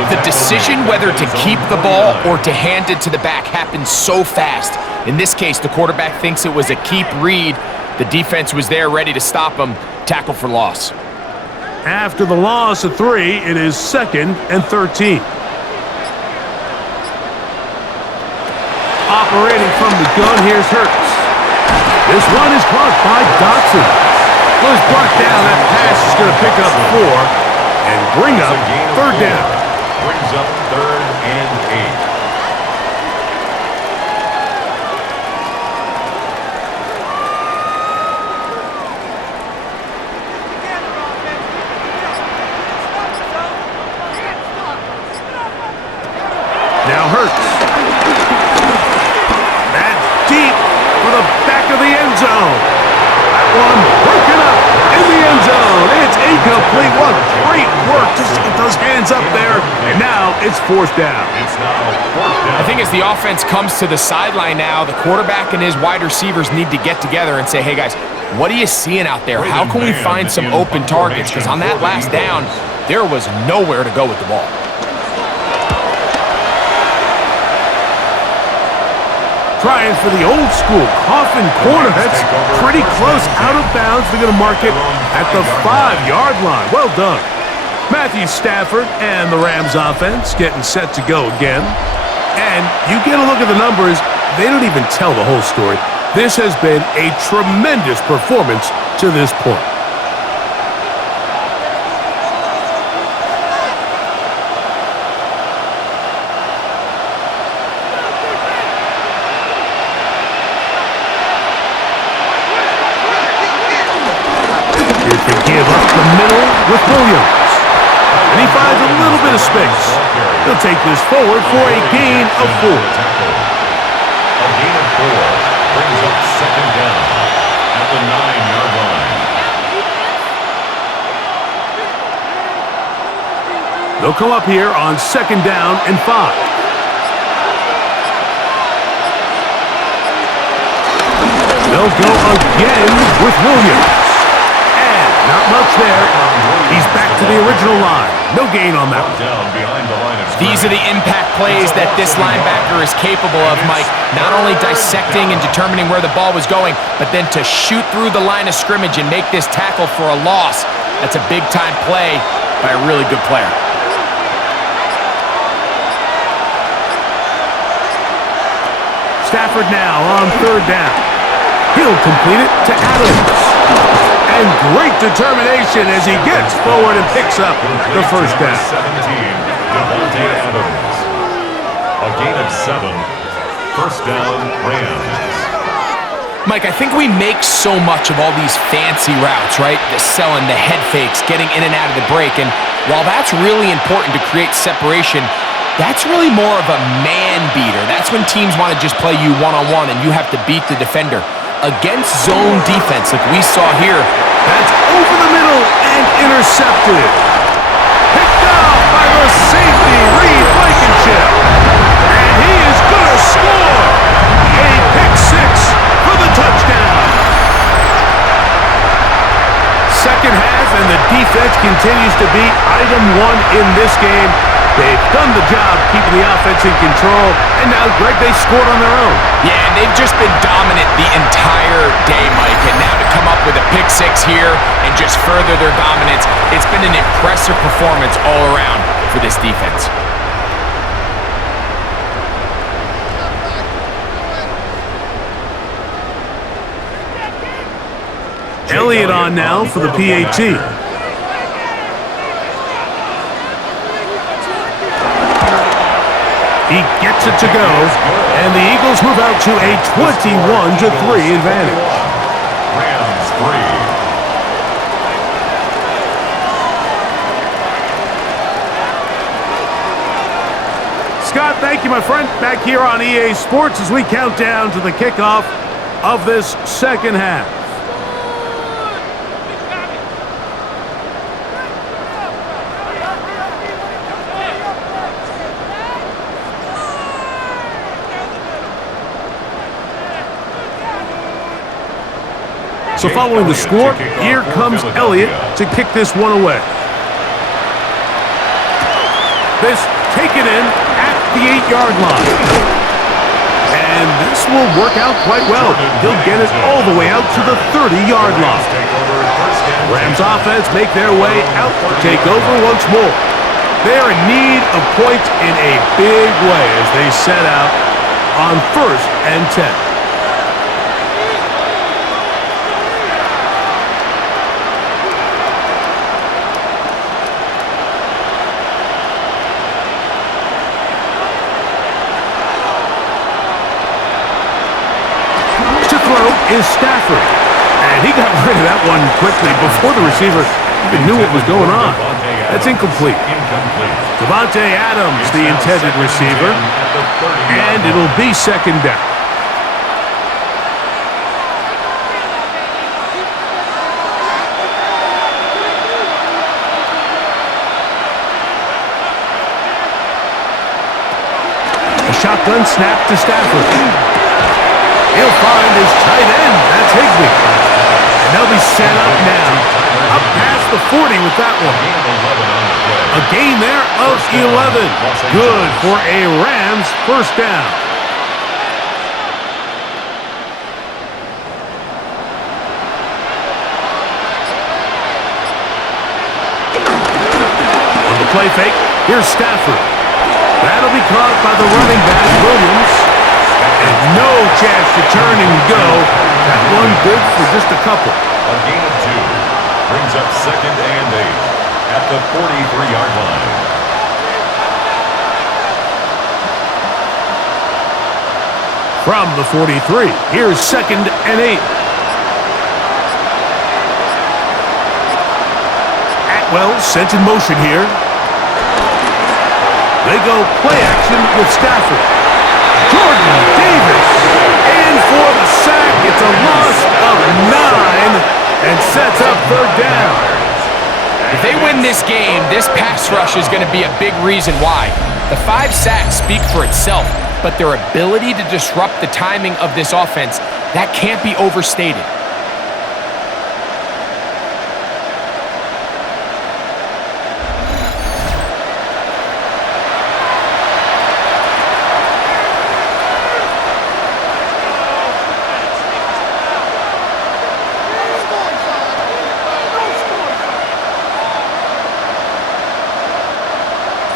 The decision whether to keep the ball or to hand it to the back happens so fast. In this case, the quarterback thinks it was a keep read. The defense was there ready to stop him. Tackle for loss. After the loss of 3, it is 2nd and 13. Operating from the gun, here's Hurts. This one is caught by Dotson. Was brought down. That pass is going to pick up 4 and bring up third down. Brings up 3rd and 8. Now Hurts. That's deep for the back of the end zone. one broken up in the end zone. It's incomplete. What great work just to get those hands up there. And now it's fourth down. It's now fourth down. I think as the offense comes to the sideline now, the quarterback and his wide receivers need to get together and say, hey, guys, what are you seeing out there? How can we find some open targets? Because on that last down, there was nowhere to go with the ball. Trying for the old school coffin corner. That's pretty close out of bounds. They're going to mark it at the 5-yard line. Well done. Matthew Stafford and the Rams offense getting set to go again. And you get a look at the numbers, they don't even tell the whole story. This has been a tremendous performance to this point. Here's the give up the middle with Williams. And he finds a little bit of space. He'll take this forward for a gain of 4. A gain of 4 brings up second down at the 9-yard line. They'll come up here on second down and 5. They'll go again with Williams. And not much there. He's back to the original line. No gain on that one. Down behind the line of These are the impact plays that this linebacker is capable of, Mike. Not only dissecting and determining where the ball was going, but then to shoot through the line of scrimmage and make this tackle for a loss. That's a big-time play by a really good player. Stafford now on third down. He'll complete it to Adams. And great determination as he gets forward and picks up the first down. 17, Devontae Adams. A gain of 7. First down, Rams. Mike, I think we make so much of all these fancy routes, right? The selling, the head fakes, getting in and out of the break. And while that's really important to create separation, that's really more of a man beater. That's when teams want to just play you one-on-one and you have to beat the defender. Against zone defense like we saw here, that's over the middle and intercepted. Picked off by the safety, Reed Blankenship. And he is going to score. A pick-6 for the touchdown. Second half, and the defense continues to be item 1 in this game. They've done the job keeping the offense in control, and now, Greg, they scored on their own. Yeah, and they've just been dominant the entire day, Mike, and now to come up with a pick-6 here and just further their dominance, it's been an impressive performance all around for this defense. Elliott on now for the PAT. He gets it to go, and the Eagles move out to a 21-3 advantage. Rams 3. Scott, thank you, my friend. Back here on EA Sports as we count down to the kickoff of this second half. So following the score, here comes Elliott to kick this one away. This taken in at the 8-yard line. And this will work out quite well. He'll get it all the way out to the 30-yard line. Rams offense make their way out to take over once more. They're in need of points in a big way as they set out on 1st and 10. Is Stafford, and he got rid of that one quickly before the receiver even knew what was going on. That's incomplete. Devontae Adams, the intended receiver, and it'll be second down. Shotgun snap to Stafford. He'll find his tight end. That's Higbee. And they'll be set up now. Up past the 40 with that one. A gain there of 11. Good for a Rams first down. On the play fake, here's Stafford. That'll be caught by the running back, Williams. And no chance to turn and go. That one good for just a couple. A gain of 2 brings up 2nd and 8 at the 43-yard line. From the 43, here's 2nd and 8. Atwell sent in motion here. They go play action with Stafford. Jordan Davis in for the sack. It's a loss of 9 and sets up 3rd down. If they win this game, this pass rush is going to be a big reason why. The 5 sacks speak for itself, but their ability to disrupt the timing of this offense, that can't be overstated.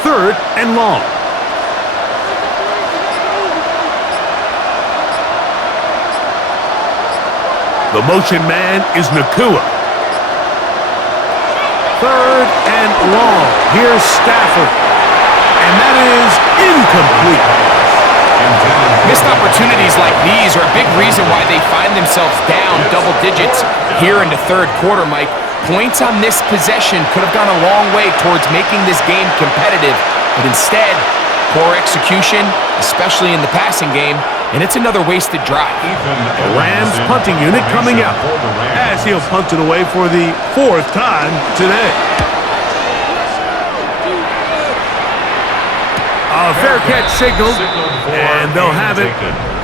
Third and long. The motion man is Nakua. Third and long. Here's Stafford. And that is incomplete. Missed opportunities like these are a big reason why they find themselves down double digits here in the 3rd quarter, Mike. Points on this possession could have gone a long way towards making this game competitive, but instead, poor execution, especially in the passing game, and it's another wasted drive. The Rams punting unit coming out as he'll punt it away for the 4th time today. A fair catch signaled, and they'll have it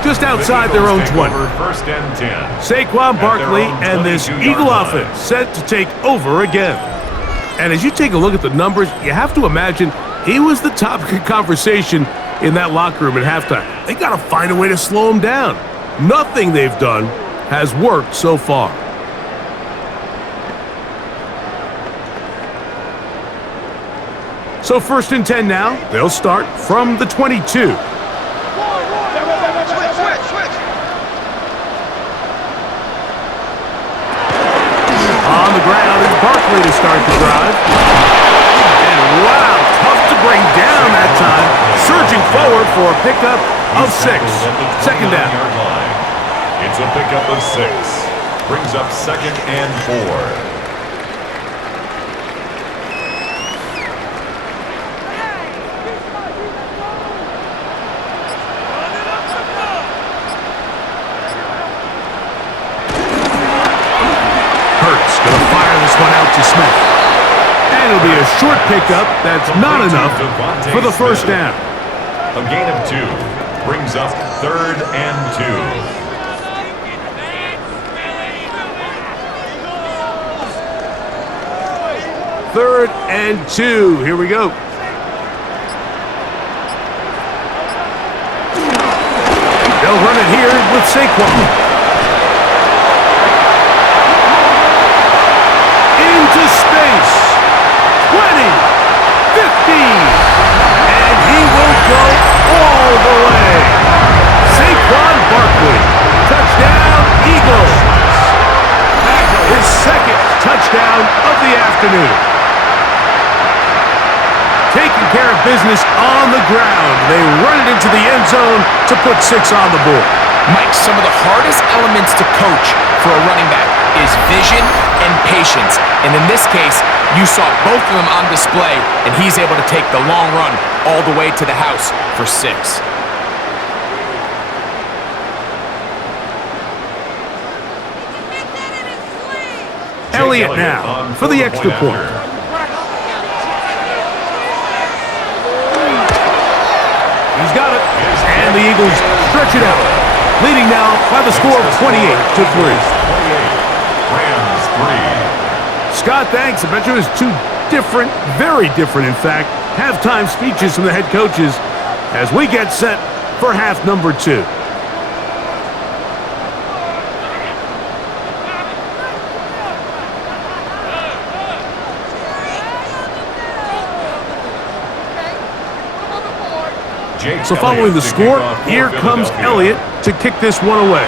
just outside their own 20. First and 10. Saquon Barkley and this Eagle offense set to take over again. And as you take a look at the numbers, you have to imagine he was the topic of conversation in that locker room at halftime. They got to find a way to slow him down. Nothing they've done has worked so far. So 1st and 10 now. They'll start from the 22. On the ground is Barkley to start the drive. And wow, tough to bring down that time. Surging forward for a pickup of 6. 2nd down. It's a pickup of 6. Brings up 2nd and 4. One out to Smith. And it'll be a short pickup that's not enough for the 1st down. A gain of 2 brings up 3rd and 2. Third and 2. Here we go. They'll run it here with Saquon. Into space. 20, 15, and he will go all the way. Saquon Barkley, touchdown Eagles. His 2nd touchdown of the afternoon. Taking care of business on the ground. They run it into the end zone to put 6 on the board. Mike, some of the hardest elements to coach for a running back is vision and patience. And in this case, you saw both of them on display, and he's able to take the long run all the way to the house for 6. Elliott now for the extra point. He's got it. And the Eagles stretch it out, leading now by the score of 28-3. Rams 3. Scott, thanks. I bet you it was two different, very different, in fact, halftime speeches from the head coaches as we get set for half number 2. So following the score, here comes Elliott to kick this one away.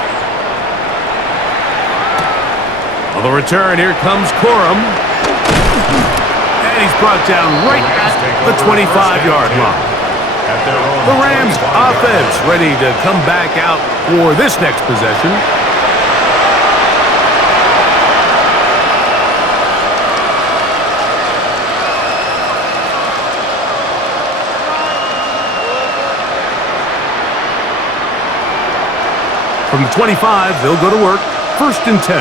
On the return, here comes Corum. And he's brought down right at the 25-yard line. The Rams offense ready to come back out for this next possession. From the 25, they'll go to work. 1st and 10.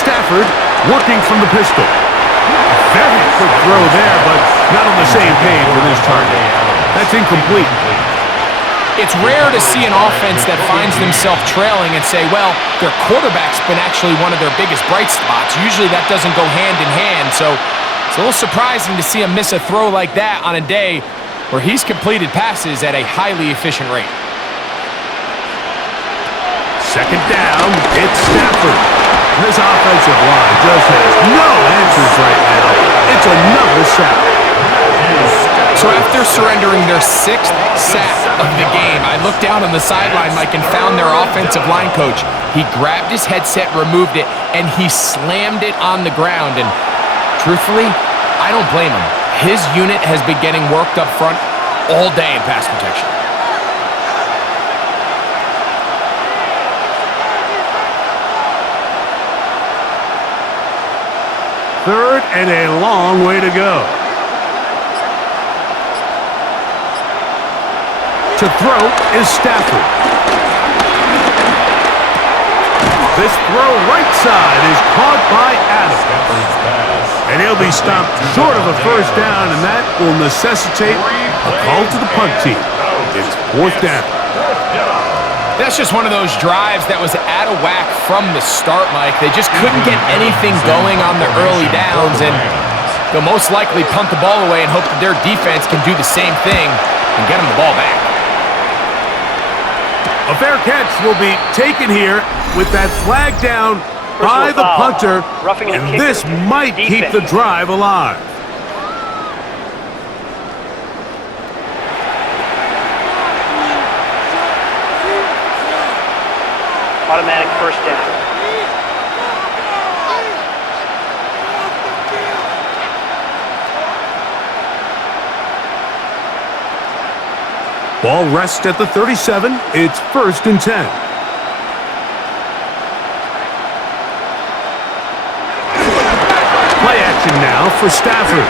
Stafford working from the pistol. Very quick throw there, but not on the same page with his target. That's incomplete. It's rare to see an offense that finds themselves trailing and say, well, their quarterback's been actually one of their biggest bright spots. Usually that doesn't go hand in hand, so it's a little surprising to see him miss a throw like that on a day where he's completed passes at a highly efficient rate. 2nd down, it's Stafford. This offensive line just has no answers right now. It's another sack. So after surrendering their 6th sack of the game, I looked down on the sideline, Mike, and found their offensive line coach. He grabbed his headset, removed it, and he slammed it on the ground. And truthfully, I don't blame him. His unit has been getting worked up front all day in pass protection. Third and a long way to go. To throw is Stafford. This throw right side is caught by Adams. And he'll be stopped short of a 1st down, and that will necessitate a call to the punt team. It's 4th down. That's just one of those drives that was out of whack from the start, Mike. They just couldn't get anything going on the early downs, and they'll most likely punt the ball away and hope that their defense can do the same thing and get them the ball back. A fair catch will be taken here with that flag down by the punter, and this might keep the drive alive. Automatic 1st down. Ball rests at the 37. It's 1st and 10. Play action now for Stafford.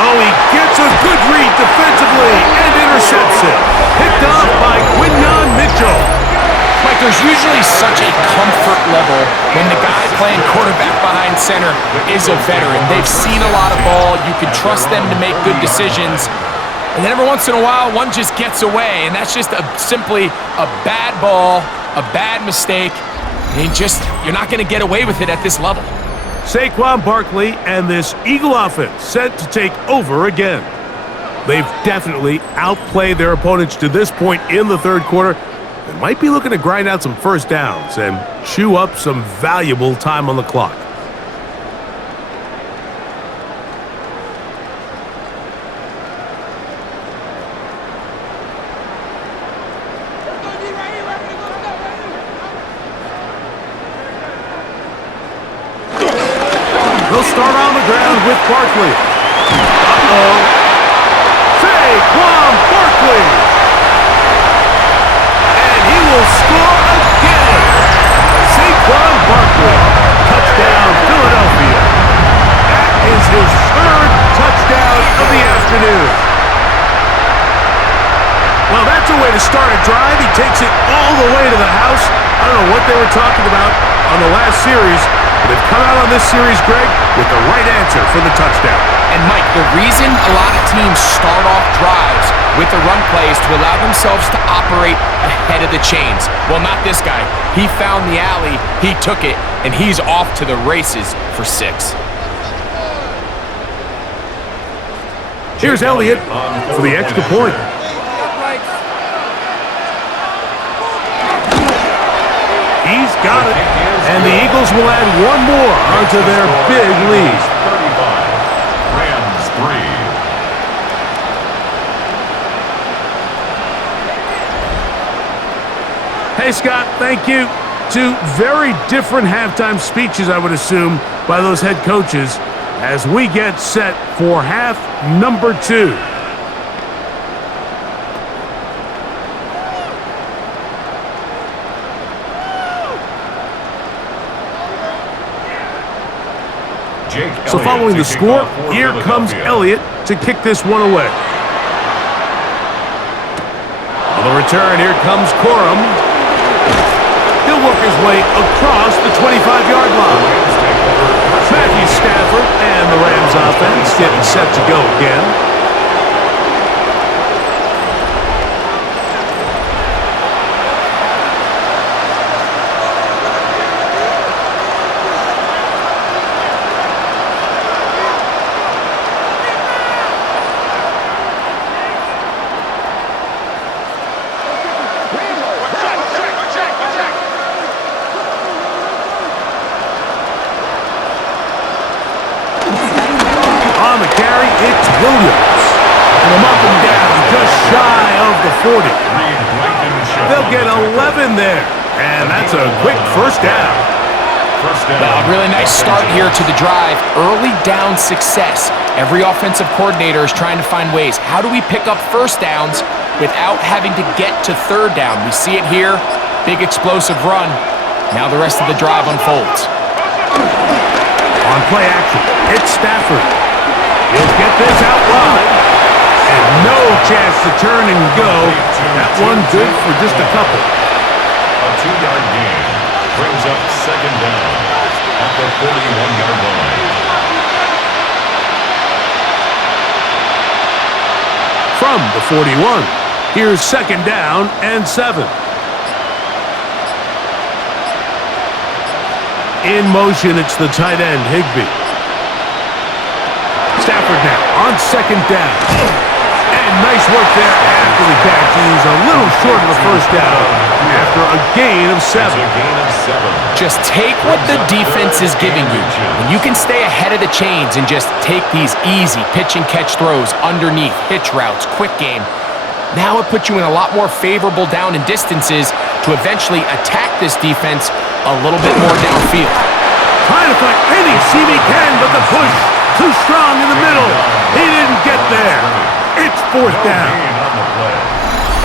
Oh, he gets a good read defensively and intercepts it. Picked off by Quinyon Mitchell. Mike, there's usually such a comfort level when the guy playing quarterback behind center is a veteran. They've seen a lot of ball. You can trust them to make good decisions. And then every once in a while, one just gets away, and that's just simply a bad ball, a bad mistake. And you're not going to get away with it at this level. Saquon Barkley and this Eagle offense set to take over again. They've definitely outplayed their opponents to this point in the 3rd quarter. They might be looking to grind out some 1st downs and chew up some valuable time on the clock. They'll start on the ground with Barkley. Saquon Barkley. And he will score again. Saquon Barkley. Touchdown, Philadelphia. That is his 3rd touchdown of the afternoon. Well, that's a way to start a drive. He takes it all the way to the house. I don't know what they were talking about on the last series, but they've come out on this series, Greg, with the right answer for the touchdown. And Mike, the reason a lot of teams start off drives with the run play is to allow themselves to operate ahead of the chains. Well, not this guy. He found the alley, he took it, and he's off to the races for 6. Here's Elliott for the extra point. He's got it, and the Eagles will add one more onto their big lead. 35, Rams 3. Hey, Scott, thank you. 2 very different halftime speeches, I would assume, by those head coaches as we get set for half number 2. So following the score, here comes Elliott to kick this one away. On the return, here comes Corum. He'll work his way across the 25-yard line. Matthew Stafford and the Rams offense getting set to go again. Williams. And a up and down, just shy of the 40. They'll get 11 there. And that's a quick first down. Really nice start here to the drive. Early down success. Every offensive coordinator is trying to find ways. How do we pick up first downs without having to get to third down? We see it here. Big explosive run. Now the rest of the drive unfolds. On play action, it's Stafford. He'll get this out wide. And no chance to turn and go. That one good for just a couple. A 2-yard gain brings up second down at the 41-yard line. From the 41, here's second down and 7. In motion, it's the tight end, Higbee. Stafford now on second down. And nice work there after the catch. He's a little short of the first down after a gain of 7. Just take what the defense is giving you. When you can stay ahead of the chains and just take these easy pitch and catch throws underneath, hitch routes, quick game, now it puts you in a lot more favorable down and distances to eventually attack this defense a little bit more downfield. Trying to find any seam he can, but the push too strong in the middle. He didn't get there. It's fourth down.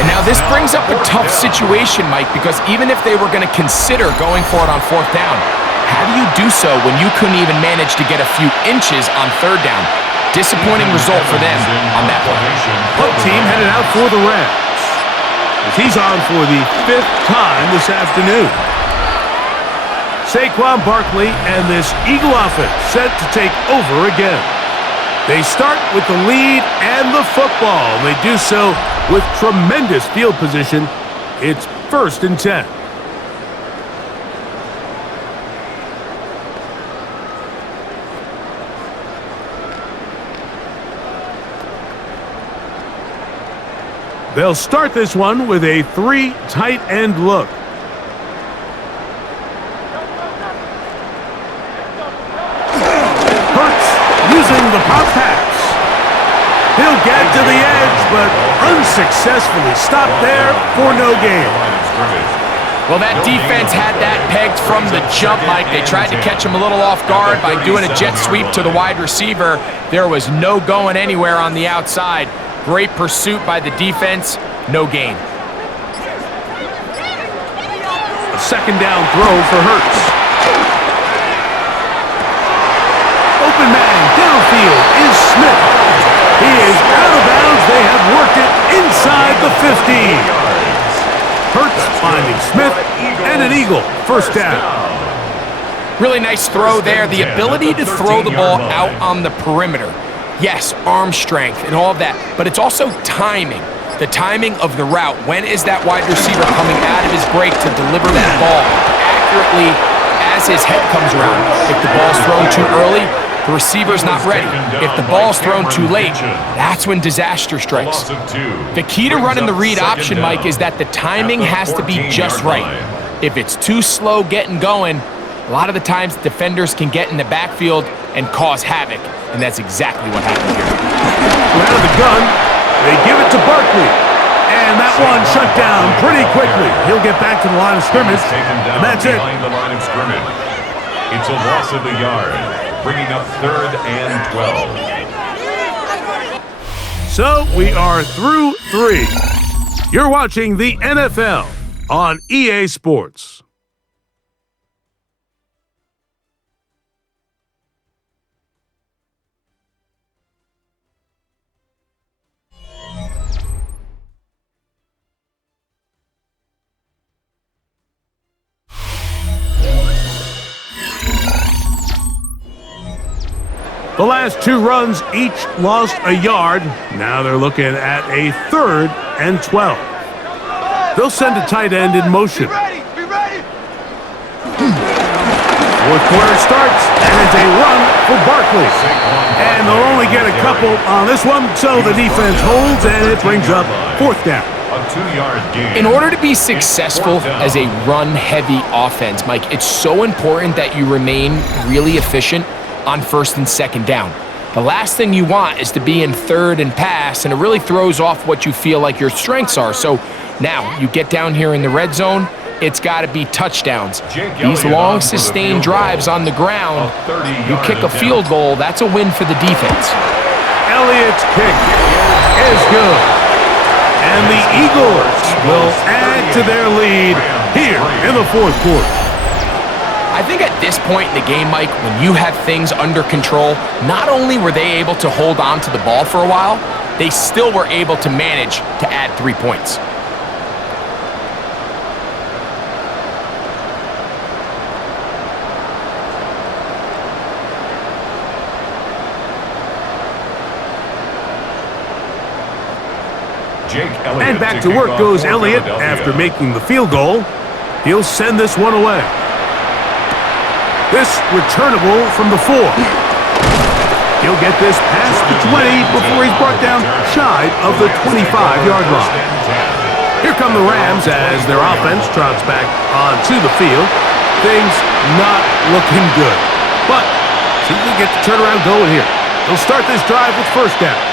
And now this brings up a tough situation, Mike, because even if they were going to consider going for it on fourth down, how do you do so when you couldn't even manage to get a few inches on third down? Disappointing result for them on that play. Punt team headed out for the Rams, as he's on for the 5th time this afternoon. Saquon Barkley and this Eagle offense set to take over again. They start with the lead and the football. They do so with tremendous field position. It's 1st and 10. They'll start this one with a 3 tight end look. Using the pop pass. He'll get to the edge, but unsuccessfully stopped there for no gain. Well, that defense had that pegged from the jump, Mike. They tried to catch him a little off guard by doing a jet sweep to the wide receiver. There was no going anywhere on the outside. Great pursuit by the defense. No gain. A second down throw for Hurts. Open man downfield is Smith. He is out of bounds. They have worked it inside the 15. Hurts finding Smith, and an eagle. First down. Really nice throw there. The ability to throw the ball out on the perimeter. Yes, arm strength and all of that, but it's also timing. The timing of the route. When is that wide receiver coming out of his break to deliver that ball accurately as his head comes around? If the ball's thrown too early, the receiver's not ready. If the ball's thrown too late, that's when disaster strikes. The key to running the read option, Mike, is that the timing has to be just right. If it's too slow getting going, a lot of the times defenders can get in the backfield and cause havoc, and that's exactly what happened here. Out of the gun, they give it to Barkley, and that one shut down pretty quickly. He'll get back to the line of scrimmage, and that's it. The line of scrimmage. It's a loss of a yard, bringing up 3rd and 12. So we are through 3. You're watching the NFL on EA Sports. The last 2 runs each lost a yard. Now they're looking at a 3rd and 12. They'll send a tight end in motion. Be ready! Fourth quarter starts, and it's a run for Barkley. And they'll only get a couple on this one, so the defense holds, and it brings up 4th down. A 2-yard gain. In order to be successful as a run-heavy offense, Mike, it's so important that you remain really efficient on 1st and 2nd down. The last thing you want is to be in 3rd and pass, and it really throws off what you feel like your strengths are. So now you get down here in the red zone, it's got to be touchdowns. These long sustained drives on the ground, you kick a field goal, that's a win for the defense. Elliott's kick is good. And the Eagles will add to their lead here in the 4th quarter. I think at this point in the game, Mike, when you have things under control, not only were they able to hold on to the ball for a while, they still were able to manage to add 3 points. And back to work goes Elliott after making the field goal. He'll send this one away. This returnable from the 4. He'll get this past the 20 before he's brought down shy of the 25-yard line. Here come the Rams as their offense trots back onto the field. Things not looking good. But see if they get the turnaround going here. They'll start this drive with 1st down.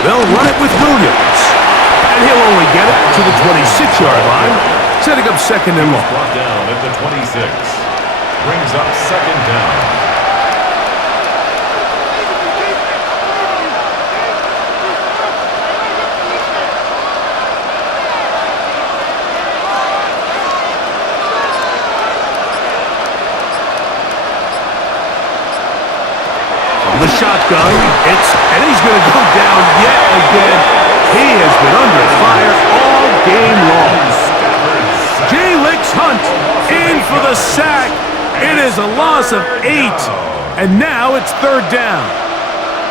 They'll run it with Williams. And he'll only get it to the 26-yard line, setting up 2nd and long. Brought down at the 26. Brings up 2nd down. The shotgun, and he's going to go down yet again. He has been under fire all game long. J-Licks Hunt in for the sack. It is a loss of 8, and now it's 3rd down.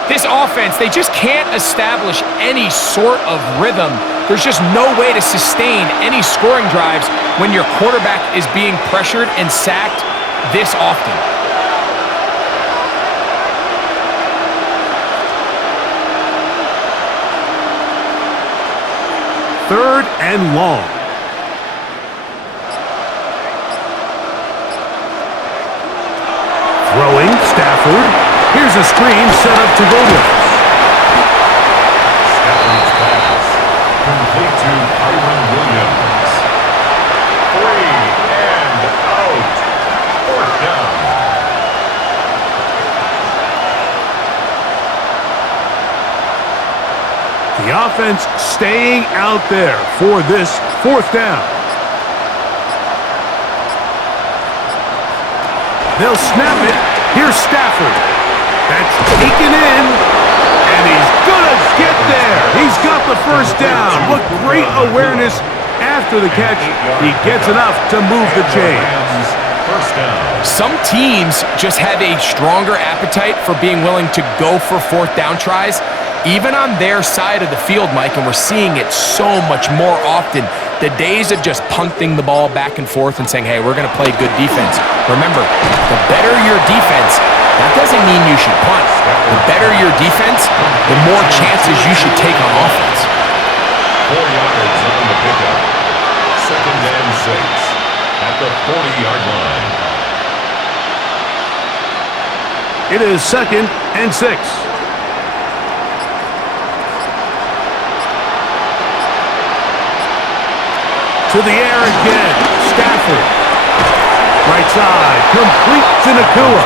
This offense, they just can't establish any sort of rhythm. There's just no way to sustain any scoring drives when your quarterback is being pressured and sacked this often. 3rd and long. Throwing, Stafford. Here's a screen set up to Williams. Stafford's pass. Complete to Kyron Williams. 3 and out. 4th down. defense staying out there for this fourth down. They'll snap it. Here's Stafford. That's taken in, and he's gonna get there. He's got the first down. What great awareness after the catch. He gets enough to move the chains. First down. Some teams just have a stronger appetite for being willing to go for fourth down tries, even on their side of the field, Mike, and we're seeing it so much more often. The days of just punting the ball back and forth and saying, hey, we're going to play good defense. Remember, the better your defense, that doesn't mean you should punt. The better your defense, the more chances you should take on offense. 4 yards on the pickup. Second and 6 at the 40-yard line. It is second and 6. To the air again. Stafford. Right side. Complete to Nakua.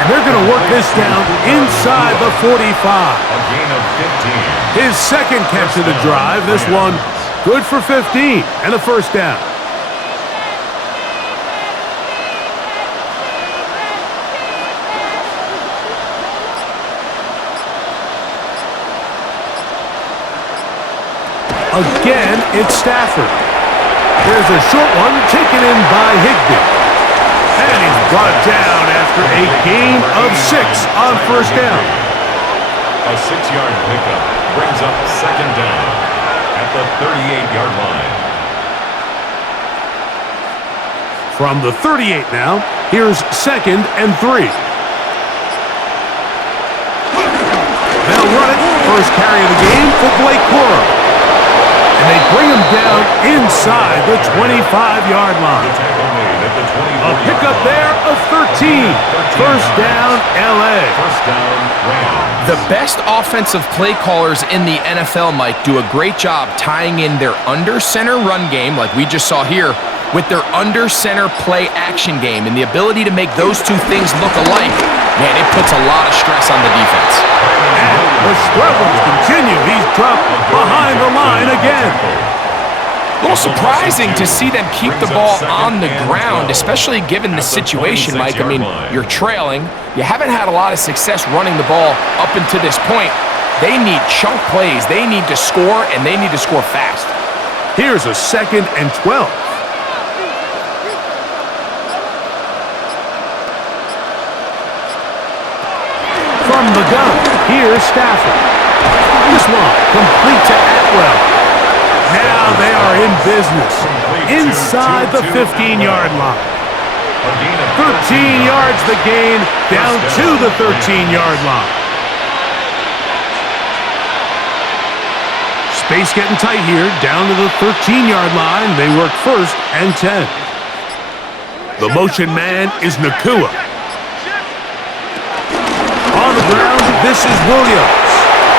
And they're going to work this down inside the 45. A gain of 15. His second catch of the drive. This one good for 15 and a first down. Again, it's Stafford. There's a short one taken in by Higbee. And he's brought down after a gain of 6 on first down. A 6-yard pickup brings up second down at the 38-yard line. From the 38 now, here's second and 3. They'll run it. First carry of the game for Blake Corum. And they bring him down inside the 25-yard line. A pickup there of 13. First down, L.A. First down, Rams. The best offensive play callers in the NFL, Mike, do a great job tying in their under-center run game, like we just saw here, with their under-center play action game. And the ability to make those two things look alike, man, it puts a lot of stress on the defense. And the struggles continue. He's dropped behind the line again. A little surprising to see them keep the ball on the ground, especially given the situation, Mike. I mean, you're trailing. You haven't had a lot of success running the ball up until this point. They need chunk plays. They need to score, and they need to score fast. Here's a second and 12. From the gun, here's Stafford. This one complete to Atwell. Now they are in business inside the 15-yard line. 13 yards the gain, down to the 13-yard line. Space getting tight here, down to the 13-yard line. They work first and 10. The motion man is Nakua. On the ground, this is Williams.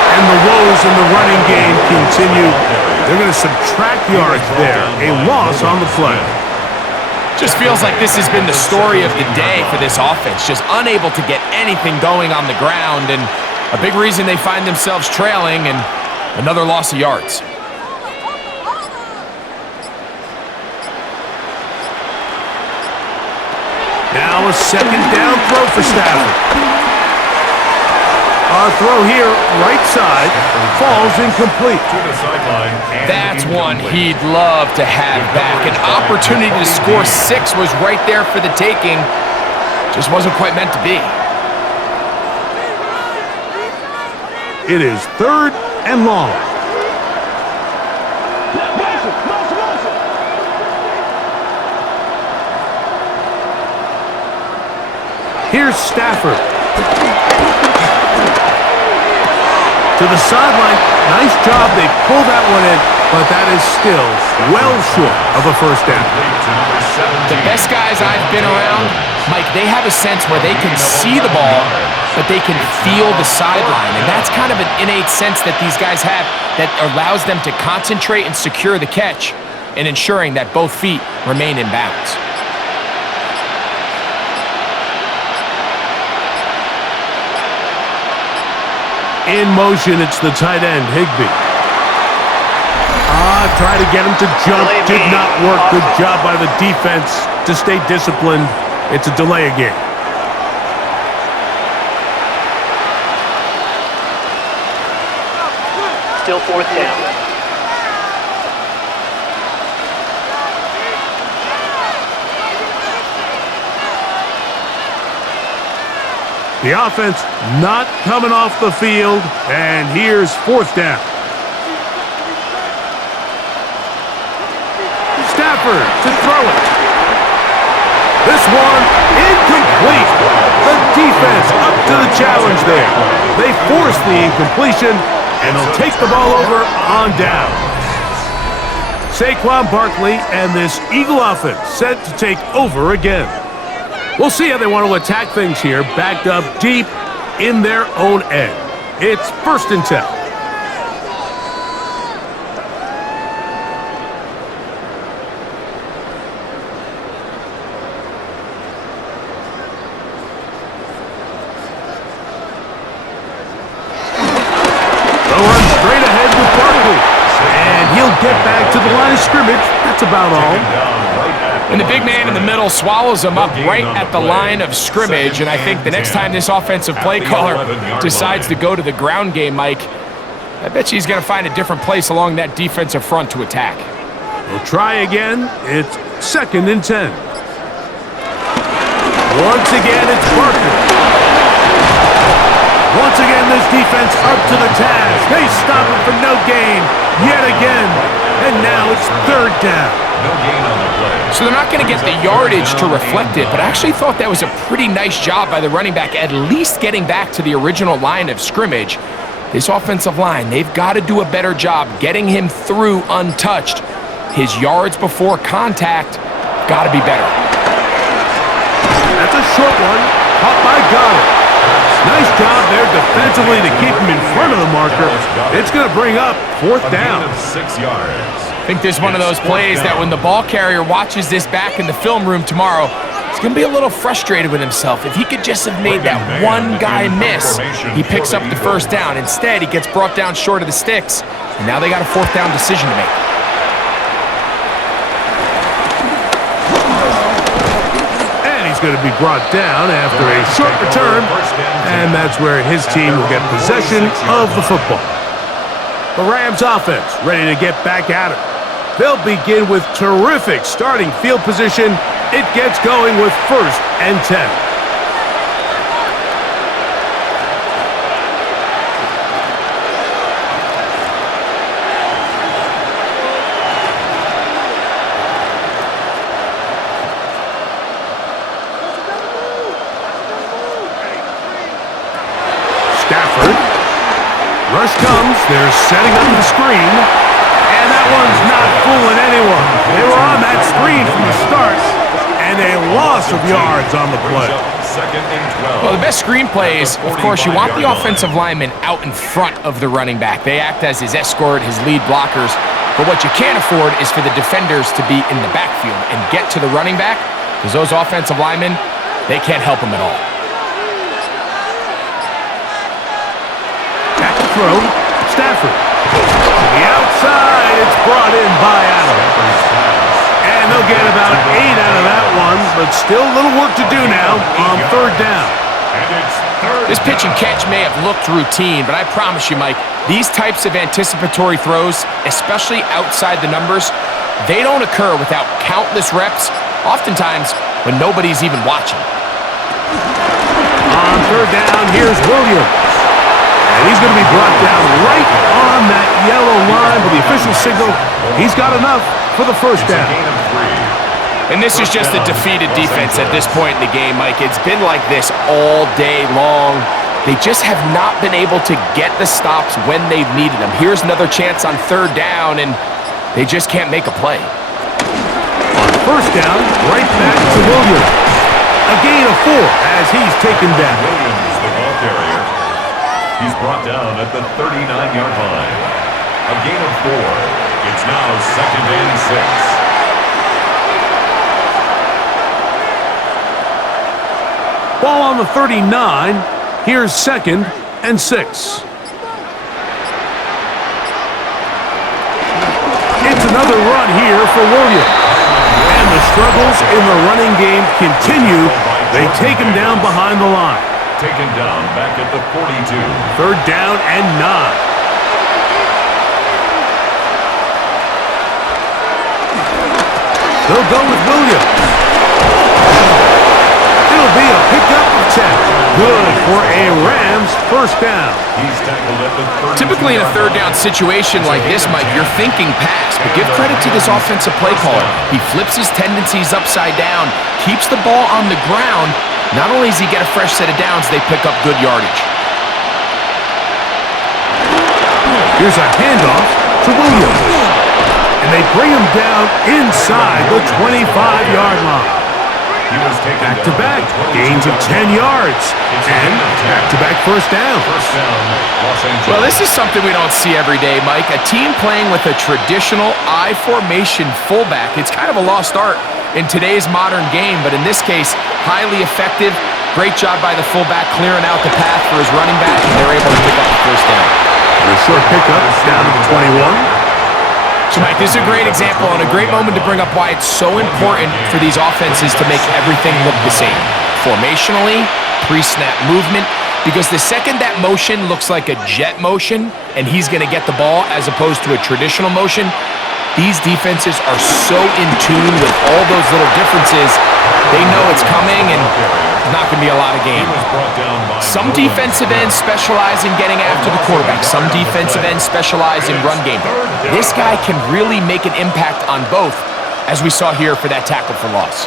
And the woes in the running game continue. They're going to subtract yards there. A loss on the play. Just feels like this has been the story of the day for this offense. Just unable to get anything going on the ground. And a big reason they find themselves trailing and another loss of yards. Now a second down throw for Stafford. Our throw here, right side, falls incomplete. To the sideline. That's one he'd love to have back. An opportunity to score 6 was right there for the taking. Just wasn't quite meant to be. It is third and long. Here's Stafford. To the sideline. Nice job. They pull that one in, but that is still well short of a first down. The best guys I've been around, Mike, they have a sense where they can see the ball, but they can feel the sideline. And that's kind of an innate sense that these guys have that allows them to concentrate and secure the catch and ensuring that both feet remain in bounds. In motion, it's the tight end, Higbee. Try to get him to jump. Did not work. Good job by the defense to stay disciplined. It's a delay again. Still fourth down. The offense not coming off the field, and here's fourth down. Stafford to throw it. This one incomplete. The defense up to the challenge there. They force the incompletion, and they'll take the ball over on down. Saquon Barkley and this Eagle offense set to take over again. We'll see how they want to attack things here, backed up deep in their own end. It's 1st and 10. They'll run straight ahead with Barkley, and he'll get back to the line of scrimmage. That's about all. And the big man in the middle swallows him up right at the line of scrimmage. And I think the next time this offensive play caller decides to go to the ground game, Mike, I bet you he's going to find a different place along that defensive front to attack. We'll try again. It's 2nd and 10. Once again, it's Barkley. Once again, this defense up to the task. They stop it for no gain yet again. And now it's 3rd down. No gain on the play. So they're not going to get the yardage to reflect it, but I actually thought that was a pretty nice job by the running back, at least getting back to the original line of scrimmage. This offensive line, they've got to do a better job getting him through untouched. His yards before contact got to be better. That's a short one. Caught by Goddard. Nice job there defensively to keep him in front of the marker. It's going to bring up 4th down. A gain of 6 yards. I think this is one of those plays that when the ball carrier watches this back in the film room tomorrow, he's going to be a little frustrated with himself. If he could just have made that one guy miss, he picks up the 1st down. Instead, he gets brought down short of the sticks, and now they got a 4th down decision to make. And he's going to be brought down after a short return, and that's where his team will get possession of the football. The Rams offense ready to get back at it. They'll begin with terrific starting field position. It gets going with 1st and 10. Stafford. Rush comes. They're setting up the screen. And that one's not fooling anyone. They were on that screen from the start, and a loss of yards on the play. 2nd and 12. Well, the best screenplay is, of course, you want the offensive lineman out in front of the running back. They act as his escort, his lead blockers. But what you can't afford is for the defenders to be in the backfield and get to the running back, because those offensive linemen, they can't help him at all. Back to throw. Stafford. The outside, it's brought in by Adams. And they'll get about 8 out of that one, but still a little work to do now on 3rd down. This pitch and catch may have looked routine, but I promise you, Mike, these types of anticipatory throws, especially outside the numbers, they don't occur without countless reps, oftentimes when nobody's even watching. On 3rd down, here's Williams. And he's going to be brought down right on that yellow line with the official signal. He's got enough for the 1st down. And this is just a defeated defense at this point in the game, Mike. It's been like this all day long. They just have not been able to get the stops when they've needed them. Here's another chance on 3rd down, and they just can't make a play. On 1st down, right back to Williams. A gain of 4 as he's taken down. Williams, the ball carrier. He's brought down at the 39-yard line. A gain of 4. It's now 2nd and 6. Ball on the 39. Here's 2nd and 6. another run here for Williams. And the struggles in the running game continue. They take him down behind the line. Taken down back at the 42. Third down and 9. They'll go with Williams. It'll be a pickup of 10. Good for a Rams first down. He's tackled at the 32. Typically in a third down situation like this, Mike, you're thinking pass, but give credit to this offensive play caller. He flips his tendencies upside down, keeps the ball on the ground. Not only does he get a fresh set of downs, they pick up good yardage. Here's a handoff to Williams. And they bring him down inside the 25-yard line. He was taken Back-to-back gains of 10 yards. And back-to-back first down. First down, Los Angeles. Well, this is something we don't see every day, Mike. A team playing with a traditional I formation fullback. It's kind of a lost art in today's modern game, but in this case, highly effective. Great job by the fullback clearing out the path for his running back, and they're able to pick up the first down. And a short pickup down to the 21. So, Mike, this is a great example and a great moment to bring up why it's so important for these offenses to make everything look the same. Formationally, pre-snap movement, because the second that motion looks like a jet motion and he's going to get the ball as opposed to a traditional motion, these defenses are so in tune with all those little differences. They know it's coming and there's not going to be a lot of game. Some defensive ends specialize in getting after the quarterback. Some defensive ends specialize in run game. This guy can really make an impact on both, as we saw here for that tackle for loss.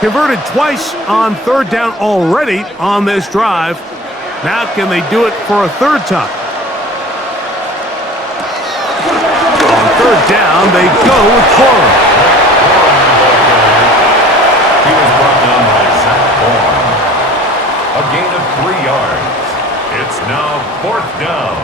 Converted twice on third down already on this drive. Now can they do it for a third time? On third down, they go with Corey. He was brought down by Zach Bourne. A gain of 3 yards. It's now fourth down.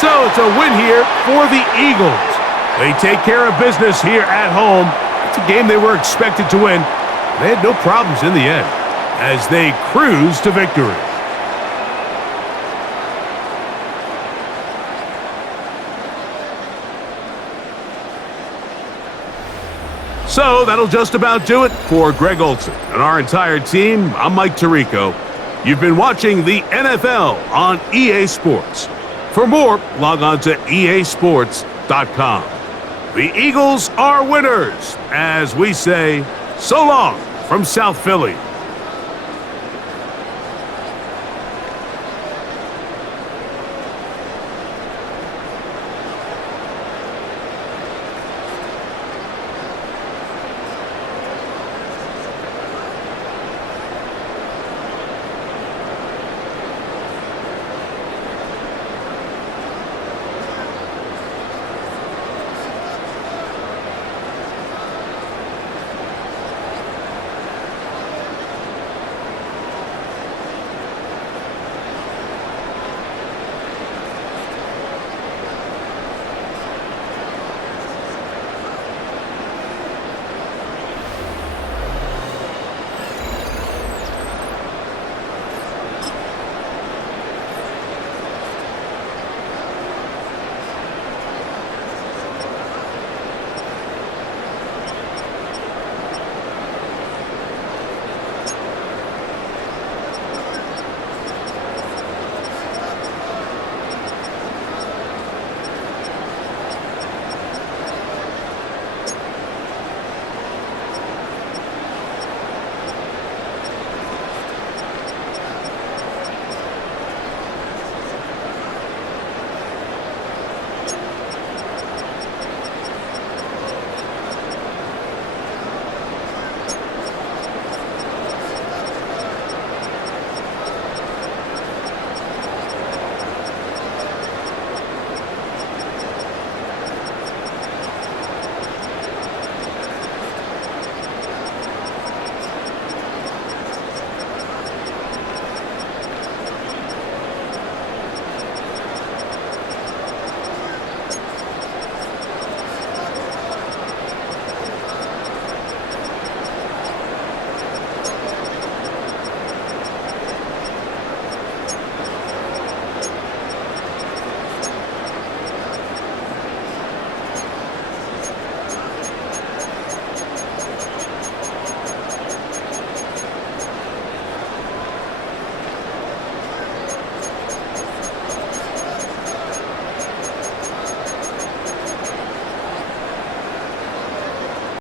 So it's a win here for the Eagles. They take care of business here at home. It's a game they were expected to win. They had no problems in the end as they cruise to victory. So that'll just about do it for Greg Olson and our entire team. I'm Mike Tirico. You've been watching the NFL on EA Sports. For more, log on to easports.com. The Eagles are winners, as we say, so long from South Philly.